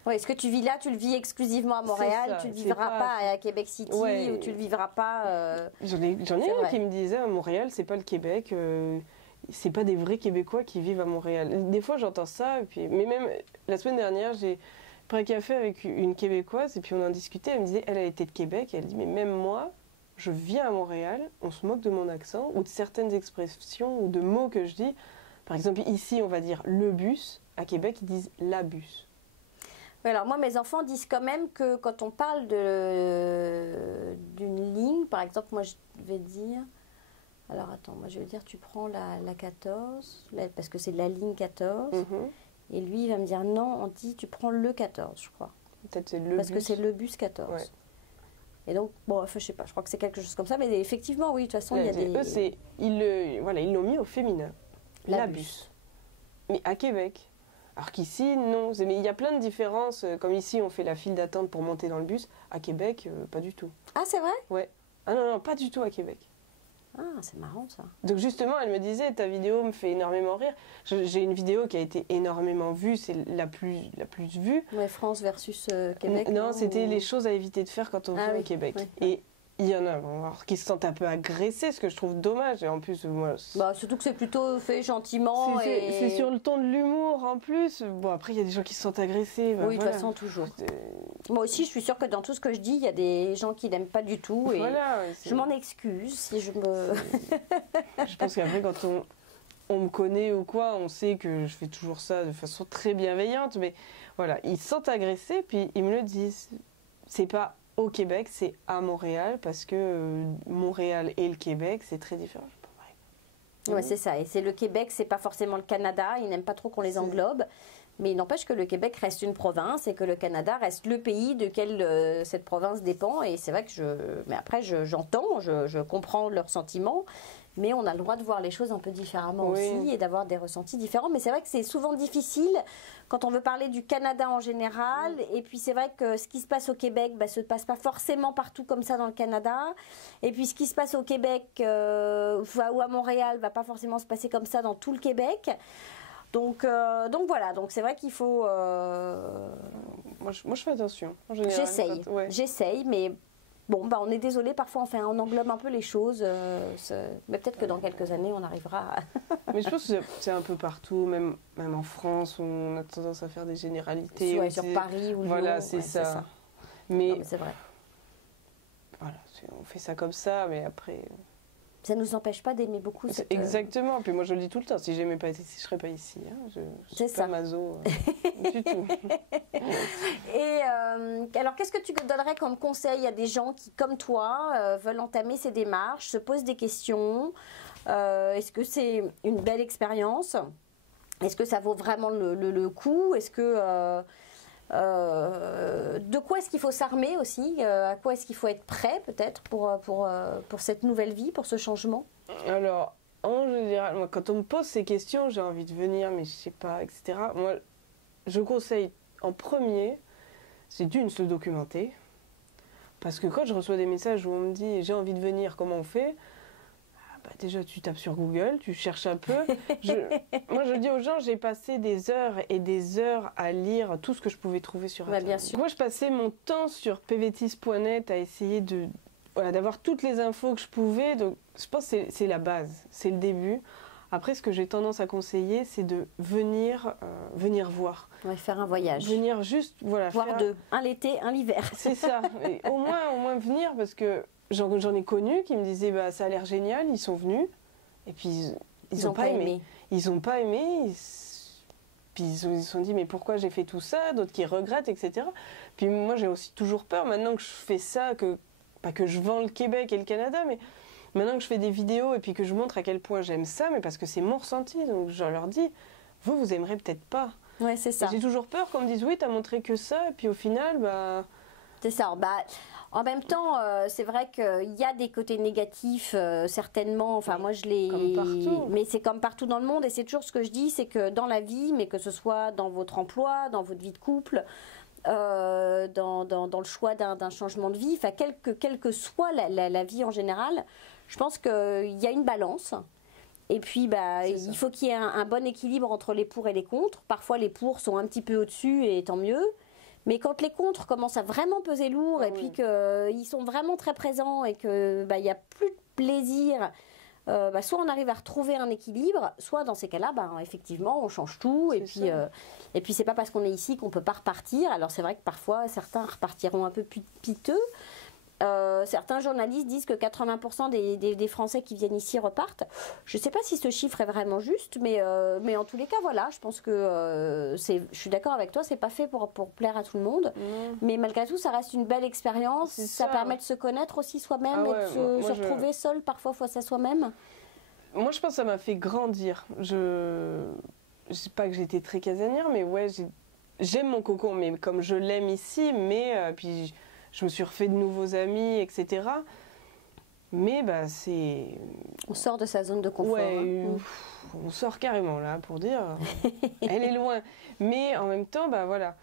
Oui, ce que tu vis là, tu le vis exclusivement à Montréal, tu ne le vivras pas à Québec City, ou tu ne le vivras pas... J'en ai un qui me disait, à Montréal, c'est pas le Québec, c'est pas des vrais Québécois qui vivent à Montréal. Des fois, j'entends ça, mais même la semaine dernière, j'ai pris un café avec une Québécoise, et puis on en discutait, elle me disait, elle a été de Québec, et elle dit, mais même moi, je viens à Montréal, on se moque de mon accent, ou de certaines expressions, ou de mots que je dis. Par exemple, ici, on va dire le bus. À Québec, ils disent la bus. Oui, alors moi, mes enfants disent quand même que quand on parle d'une ligne, par exemple, moi je vais dire... Alors attends, moi je vais dire, tu prends la 14, parce que c'est la ligne 14. Et lui, il va me dire, non, on dit, tu prends le 14, je crois. Peut-être c'est le parce bus. que c'est le bus 14. Ouais. Et donc, je sais pas, je crois que c'est quelque chose comme ça. Mais effectivement, oui, de toute façon, il y a des... Eux, ils l'ont mis au féminin. La bus. Mais à Québec. Alors qu'ici, non. Mais il y a plein de différences. Comme ici, on fait la file d'attente pour monter dans le bus. À Québec, pas du tout. Ah, c'est vrai? Ouais. Ah non, pas du tout à Québec. Ah, c'est marrant ça. Donc justement, elle me disait, ta vidéo me fait énormément rire. J'ai une vidéo qui a été énormément vue, c'est la plus vue. Ouais, France versus Québec. Non, c'était les choses à éviter de faire quand on vit au Québec. Ouais. Et il y en a qui se sentent un peu agressés, ce que je trouve dommage. Et en plus, moi... surtout que c'est plutôt fait gentiment. C'est sur le ton de l'humour, en plus. Bon, après, il y a des gens qui se sentent agressés. Oui, de toute façon, toujours. Moi aussi, je suis sûre que dans tout ce que je dis, il y a des gens qui n'aiment pas du tout. Et je m'en excuse si je me... Je pense qu'après, quand on me connaît ou quoi, on sait que je fais toujours ça de façon très bienveillante. Mais voilà, ils se sentent agressés, puis ils me le disent. C'est pas... au Québec, c'est à Montréal, parce que Montréal et le Québec, c'est très différent. Ouais, c'est ça. Et c'est le Québec, c'est pas forcément le Canada. Ils n'aiment pas trop qu'on les englobe. Mais il n'empêche que le Québec reste une province et que le Canada reste le pays duquel cette province dépend. Et c'est vrai que mais après, j'entends, je comprends leurs sentiments. Mais on a le droit de voir les choses un peu différemment aussi et d'avoir des ressentis différents. Mais c'est vrai que c'est souvent difficile quand on veut parler du Canada en général. Et puis c'est vrai que ce qui se passe au Québec ne se passe pas forcément partout comme ça dans le Canada. Et puis ce qui se passe au Québec ou à Montréal ne va pas forcément se passer comme ça dans tout le Québec. Donc voilà, donc c'est vrai qu'il faut... Moi je fais attention. J'essaye, mais... Bon, on est désolé, parfois on englobe un peu les choses, mais peut-être que dans quelques années on arrivera à... Mais je pense que c'est un peu partout, même en France, on a tendance à faire des généralités. Sur Paris ou Lyon. Voilà, c'est ça. Mais c'est vrai. Voilà, on fait ça comme ça, mais après... Ça ne nous empêche pas d'aimer beaucoup cette... Exactement, puis moi je le dis tout le temps, si j'aimais pas ici, je ne serais pas ici. Je suis pas maso du tout. Et alors qu'est-ce que tu donnerais comme conseil à des gens qui, comme toi, veulent entamer ces démarches, se posent des questions? Est-ce que c'est une belle expérience? Est-ce que ça vaut vraiment le coup? Est-ce que de quoi est-ce qu'il faut s'armer aussi? À quoi est-ce qu'il faut être prêt peut-être pour cette nouvelle vie, pour ce changement? Alors, en général, moi, quand on me pose ces questions, j'ai envie de venir, mais je sais pas, etc. Moi, je conseille en premier, c'est d'une, se documenter. Parce que quand je reçois des messages où on me dit j'ai envie de venir, comment on fait? Bah déjà, tu tapes sur Google, tu cherches un peu. Moi, je dis aux gens, j'ai passé des heures et des heures à lire tout ce que je pouvais trouver sur Internet. Bien sûr. Moi, je passais mon temps sur pvtis.net à essayer d'avoir toutes les infos que je pouvais. Donc, je pense que c'est la base, c'est le début. Après, ce que j'ai tendance à conseiller, c'est de venir voir. Ouais, faire un voyage. Venir juste, voilà. Voire deux. Un l'été, un l'hiver. C'est ça. Et au moins venir, parce que j'en ai connu qui me disaient bah, ça a l'air génial, ils sont venus. Et puis, ils n'ont pas aimé. Ils n'ont pas aimé. Puis ils se sont dit mais pourquoi j'ai fait tout ça? D'autres qui regrettent, etc. Puis moi, j'ai aussi toujours peur, maintenant que je fais ça, pas que je vends le Québec et le Canada, mais maintenant que je fais des vidéos et puis que je montre à quel point j'aime ça, mais parce que c'est mon ressenti. Donc je leur dis, vous aimerez peut-être pas. Ouais, c'est ça. J'ai toujours peur qu'on me dise, oui, t'as montré que ça, et puis au final, bah... C'est ça. Bah, en même temps, c'est vrai qu'il y a des côtés négatifs, certainement. Enfin, moi, je les... Comme partout. Mais c'est comme partout dans le monde, et c'est toujours ce que je dis, c'est que dans la vie, mais que ce soit dans votre emploi, dans votre vie de couple... dans le choix d'un changement de vie, enfin, quelle que soit la vie en général, je pense qu'il y a une balance. Et puis, bah, il faut qu'il y ait un bon équilibre entre les pour et les contre. Parfois, les pour sont un petit peu au-dessus et tant mieux. Mais quand les contre commencent à vraiment peser lourd et puis qu'ils sont vraiment très présents et qu'il n'y a plus de plaisir, soit on arrive à retrouver un équilibre, soit dans ces cas-là, effectivement, on change tout. Et puis c'est pas parce qu'on est ici qu'on peut pas repartir. Alors c'est vrai que parfois, certains repartiront un peu piteux. Certains journalistes disent que 80% des Français qui viennent ici repartent. Je ne sais pas si ce chiffre est vraiment juste, mais en tous les cas, voilà, je pense que je suis d'accord avec toi, c'est pas fait pour plaire à tout le monde, mais malgré tout, ça reste une belle expérience. Ça permet de se connaître aussi soi-même et de se retrouver seul parfois face à soi-même. Moi, je pense que ça m'a fait grandir. Je sais pas que j'étais très casanière, mais ouais, j'aime mon cocon, mais comme je l'aime ici, mais puis je me suis refait de nouveaux amis, etc. Mais bah c'est... On sort de sa zone de confort. Ouais, on sort carrément là, pour dire. Elle est loin. Mais en même temps, bah voilà,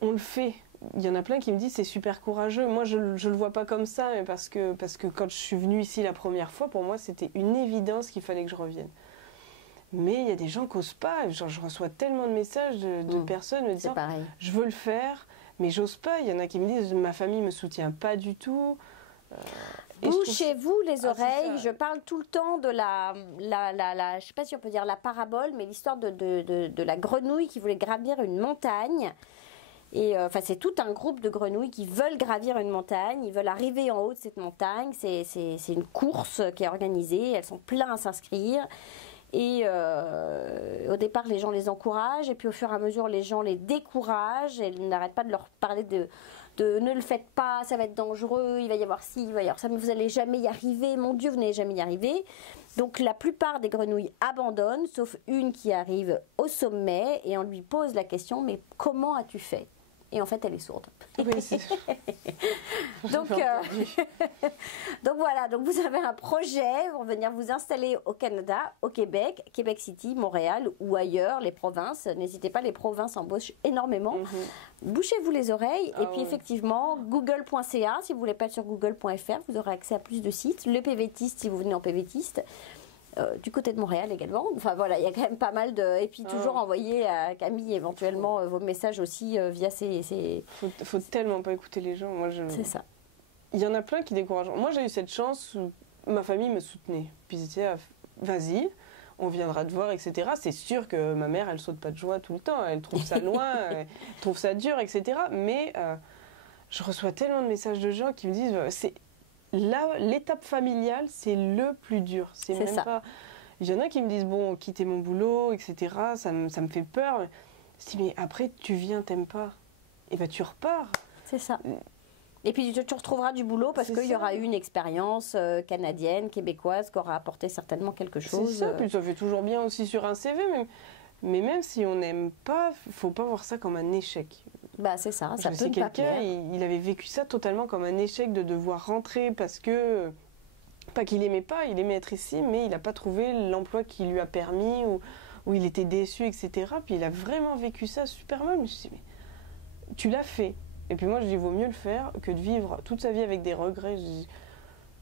on le fait. Il y en a plein qui me disent c'est super courageux. Moi, je le vois pas comme ça, mais parce que quand je suis venue ici la première fois, pour moi, c'était une évidence qu'il fallait que je revienne. Mais il y a des gens qui n'osent pas. Genre, je reçois tellement de messages de personnes me disant je veux le faire, mais j'ose pas. Il y en a qui me disent ma famille me soutient pas du tout. Bouchez-vous les oreilles. Je parle tout le temps de je sais pas si on peut dire la parabole, mais l'histoire de la grenouille qui voulait gravir une montagne. Et c'est tout un groupe de grenouilles qui veulent gravir une montagne, ils veulent arriver en haut de cette montagne. C'est une course qui est organisée, elles sont pleines à s'inscrire. Et au départ, les gens les encouragent, et puis au fur et à mesure, les gens les découragent. Elles n'arrêtent pas de leur parler de ne le faites pas, ça va être dangereux, il va y avoir ci, il va y avoir ça, mais vous n'allez jamais y arriver, mon Dieu, vous n'allez jamais y arriver. Donc la plupart des grenouilles abandonnent, sauf une qui arrive au sommet, et on lui pose la question, mais comment as-tu fait ? Et en fait, elle est sourde. Oui, donc voilà, donc vous avez un projet pour venir vous installer au Canada, au Québec, Québec City, Montréal ou ailleurs, les provinces. N'hésitez pas, les provinces embauchent énormément. Bouchez-vous les oreilles. Et puis effectivement, google.ca, si vous voulez pas être sur google.fr, vous aurez accès à plus de sites. Le PVTiste, si vous venez en PVTiste. Du côté de Montréal également. Enfin voilà, il y a quand même pas mal de... Et puis toujours envoyer à Camille éventuellement vos messages aussi via ces... Faut tellement pas écouter les gens. C'est ça. Il y en a plein qui découragent. Moi j'ai eu cette chance où ma famille me soutenait. Puis ils disaient vas-y, on viendra te voir, etc. C'est sûr que ma mère, elle saute pas de joie tout le temps. Elle trouve ça loin, elle trouve ça dur, etc. Mais je reçois tellement de messages de gens qui me disent... L'étape familiale, c'est le plus dur. C'est même ça. Pas... Il y en a qui me disent, bon, quitter mon boulot, etc., ça me fait peur. Je dis, mais après, tu viens, t'aimes pas. Et bien, tu repars. C'est ça. Et puis, tu retrouveras du boulot parce qu'il y aura eu une expérience canadienne, québécoise, qui aura apporté certainement quelque chose. C'est ça, puis ça fait toujours bien aussi sur un CV. Mais Mais même si on n'aime pas, faut pas voir ça comme un échec. Bah, c'est ça, ça Je peut sais ne pas quelqu'un, plaire. il avait vécu ça totalement comme un échec de devoir rentrer parce que, pas qu'il aimait pas, il aimait être ici, mais il n'a pas trouvé l'emploi qui lui a permis ou il était déçu, etc. Puis il a vraiment vécu ça super mal. Je me suis dit, mais tu l'as fait. Et puis moi, je dis, vaut mieux le faire que de vivre toute sa vie avec des regrets. Je dis,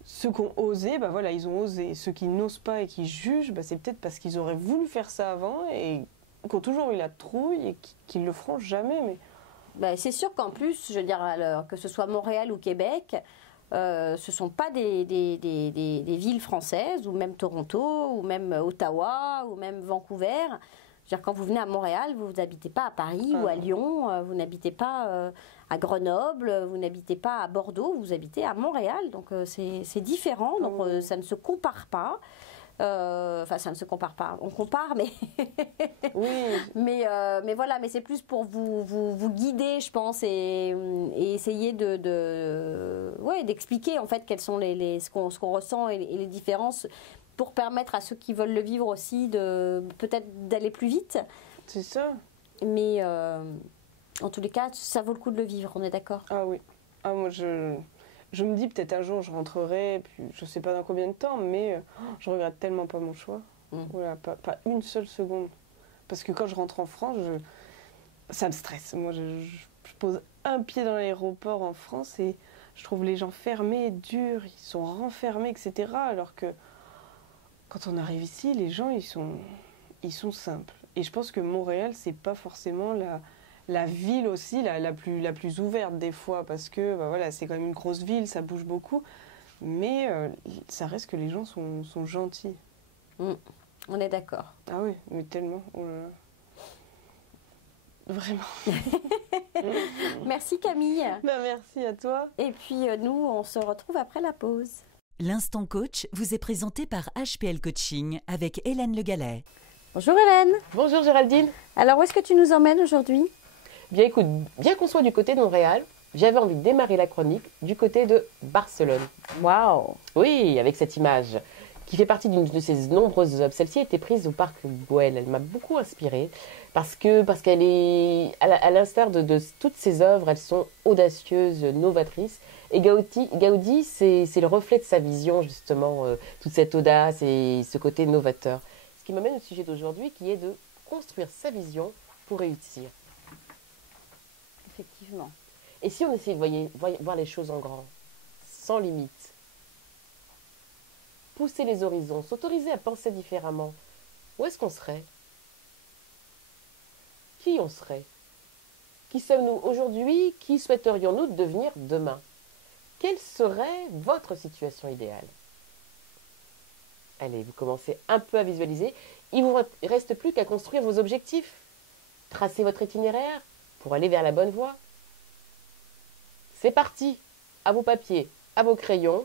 ceux qui ont osé, bah voilà, ils ont osé. Ceux qui n'osent pas et qui jugent, bah c'est peut-être parce qu'ils auraient voulu faire ça avant et qui ont toujours eu la trouille et qui le feront jamais. Mais Bah, c'est sûr qu'en plus, je veux dire, alors, que ce soit Montréal ou Québec, ce ne sont pas des villes françaises, ou même Toronto, ou même Ottawa, ou même Vancouver. Je veux dire, quand vous venez à Montréal, vous n'habitez pas à Paris ou à Lyon, vous n'habitez pas à Grenoble, vous n'habitez pas à Bordeaux, vous habitez à Montréal. Donc c'est différent, donc ça ne se compare pas. Enfin, ça ne se compare pas. On compare, mais oui, mais voilà, mais c'est plus pour vous guider, je pense, et essayer ouais, d'expliquer en fait quelles sont ce qu'on ressent et les différences pour permettre à ceux qui veulent le vivre aussi de peut-être d'aller plus vite. c'est ça. Mais en tous les cas, ça vaut le coup de le vivre, on est d'accord? Ah oui. Ah, moi, je me dis peut-être un jour je rentrerai, puis je sais pas dans combien de temps, mais je regrette tellement pas mon choix. Voilà, pas une seule seconde. Parce que quand je rentre en France, ça me stresse. Moi, je pose un pied dans l'aéroport en France et je trouve les gens fermés, durs, ils sont renfermés, etc. Alors que quand on arrive ici, les gens, ils sont simples. Et je pense que Montréal, c'est pas forcément la ville aussi la plus ouverte des fois, parce que bah voilà, c'est quand même une grosse ville, ça bouge beaucoup, mais ça reste que les gens sont gentils. On est d'accord. Ah oui, mais tellement. Oh là là. Vraiment. Merci Camille. Ben, merci à toi. Et puis nous, on se retrouve après la pause. L'instant coach vous est présenté par HPL Coaching avec Hélène Le Gallet. Bonjour Hélène. Bonjour Géraldine. Alors où est-ce que tu nous emmènes aujourd'hui? Bien écoute, bien qu'on soit du côté de Montréal, j'avais envie de démarrer la chronique du côté de Barcelone. Waouh. Oui, avec cette image qui fait partie d'une de ces nombreuses œuvres. Celle-ci a été prise au parc Güell. Elle m'a beaucoup inspirée parce qu'elle est, à l'instar de toutes ces œuvres, elles sont audacieuses, novatrices. Et Gaudi, c'est le reflet de sa vision justement, toute cette audace et ce côté novateur. Ce qui m'amène au sujet d'aujourd'hui qui est de construire sa vision pour réussir. Effectivement. Et si on essayait de voir les choses en grand, sans limite, pousser les horizons, s'autoriser à penser différemment, où est-ce qu'on serait? Qui on serait? Qui sommes-nous aujourd'hui? Qui souhaiterions-nous devenir demain? Quelle serait votre situation idéale? Allez, vous commencez un peu à visualiser. Il ne vous reste plus qu'à construire vos objectifs. Tracer votre itinéraire pour aller vers la bonne voie. C'est parti, à vos papiers, à vos crayons.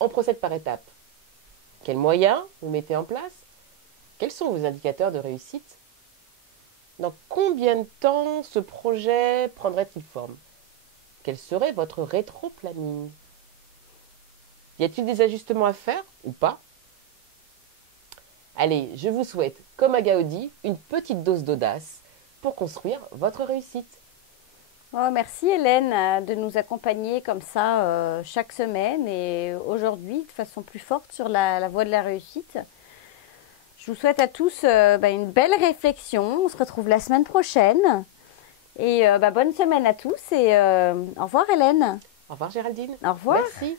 On procède par étapes. Quels moyens vous mettez en place? Quels sont vos indicateurs de réussite? Dans combien de temps ce projet prendrait-il forme? Quel serait votre rétro-planning? Y a-t-il des ajustements à faire ou pas? Allez, je vous souhaite, comme à Gaudi, une petite dose d'audace pour construire votre réussite. Oh, merci Hélène de nous accompagner comme ça chaque semaine et aujourd'hui de façon plus forte sur la voie de la réussite. Je vous souhaite à tous une belle réflexion. On se retrouve la semaine prochaine. Et bonne semaine à tous et au revoir Hélène. Au revoir Géraldine. Au revoir. Merci.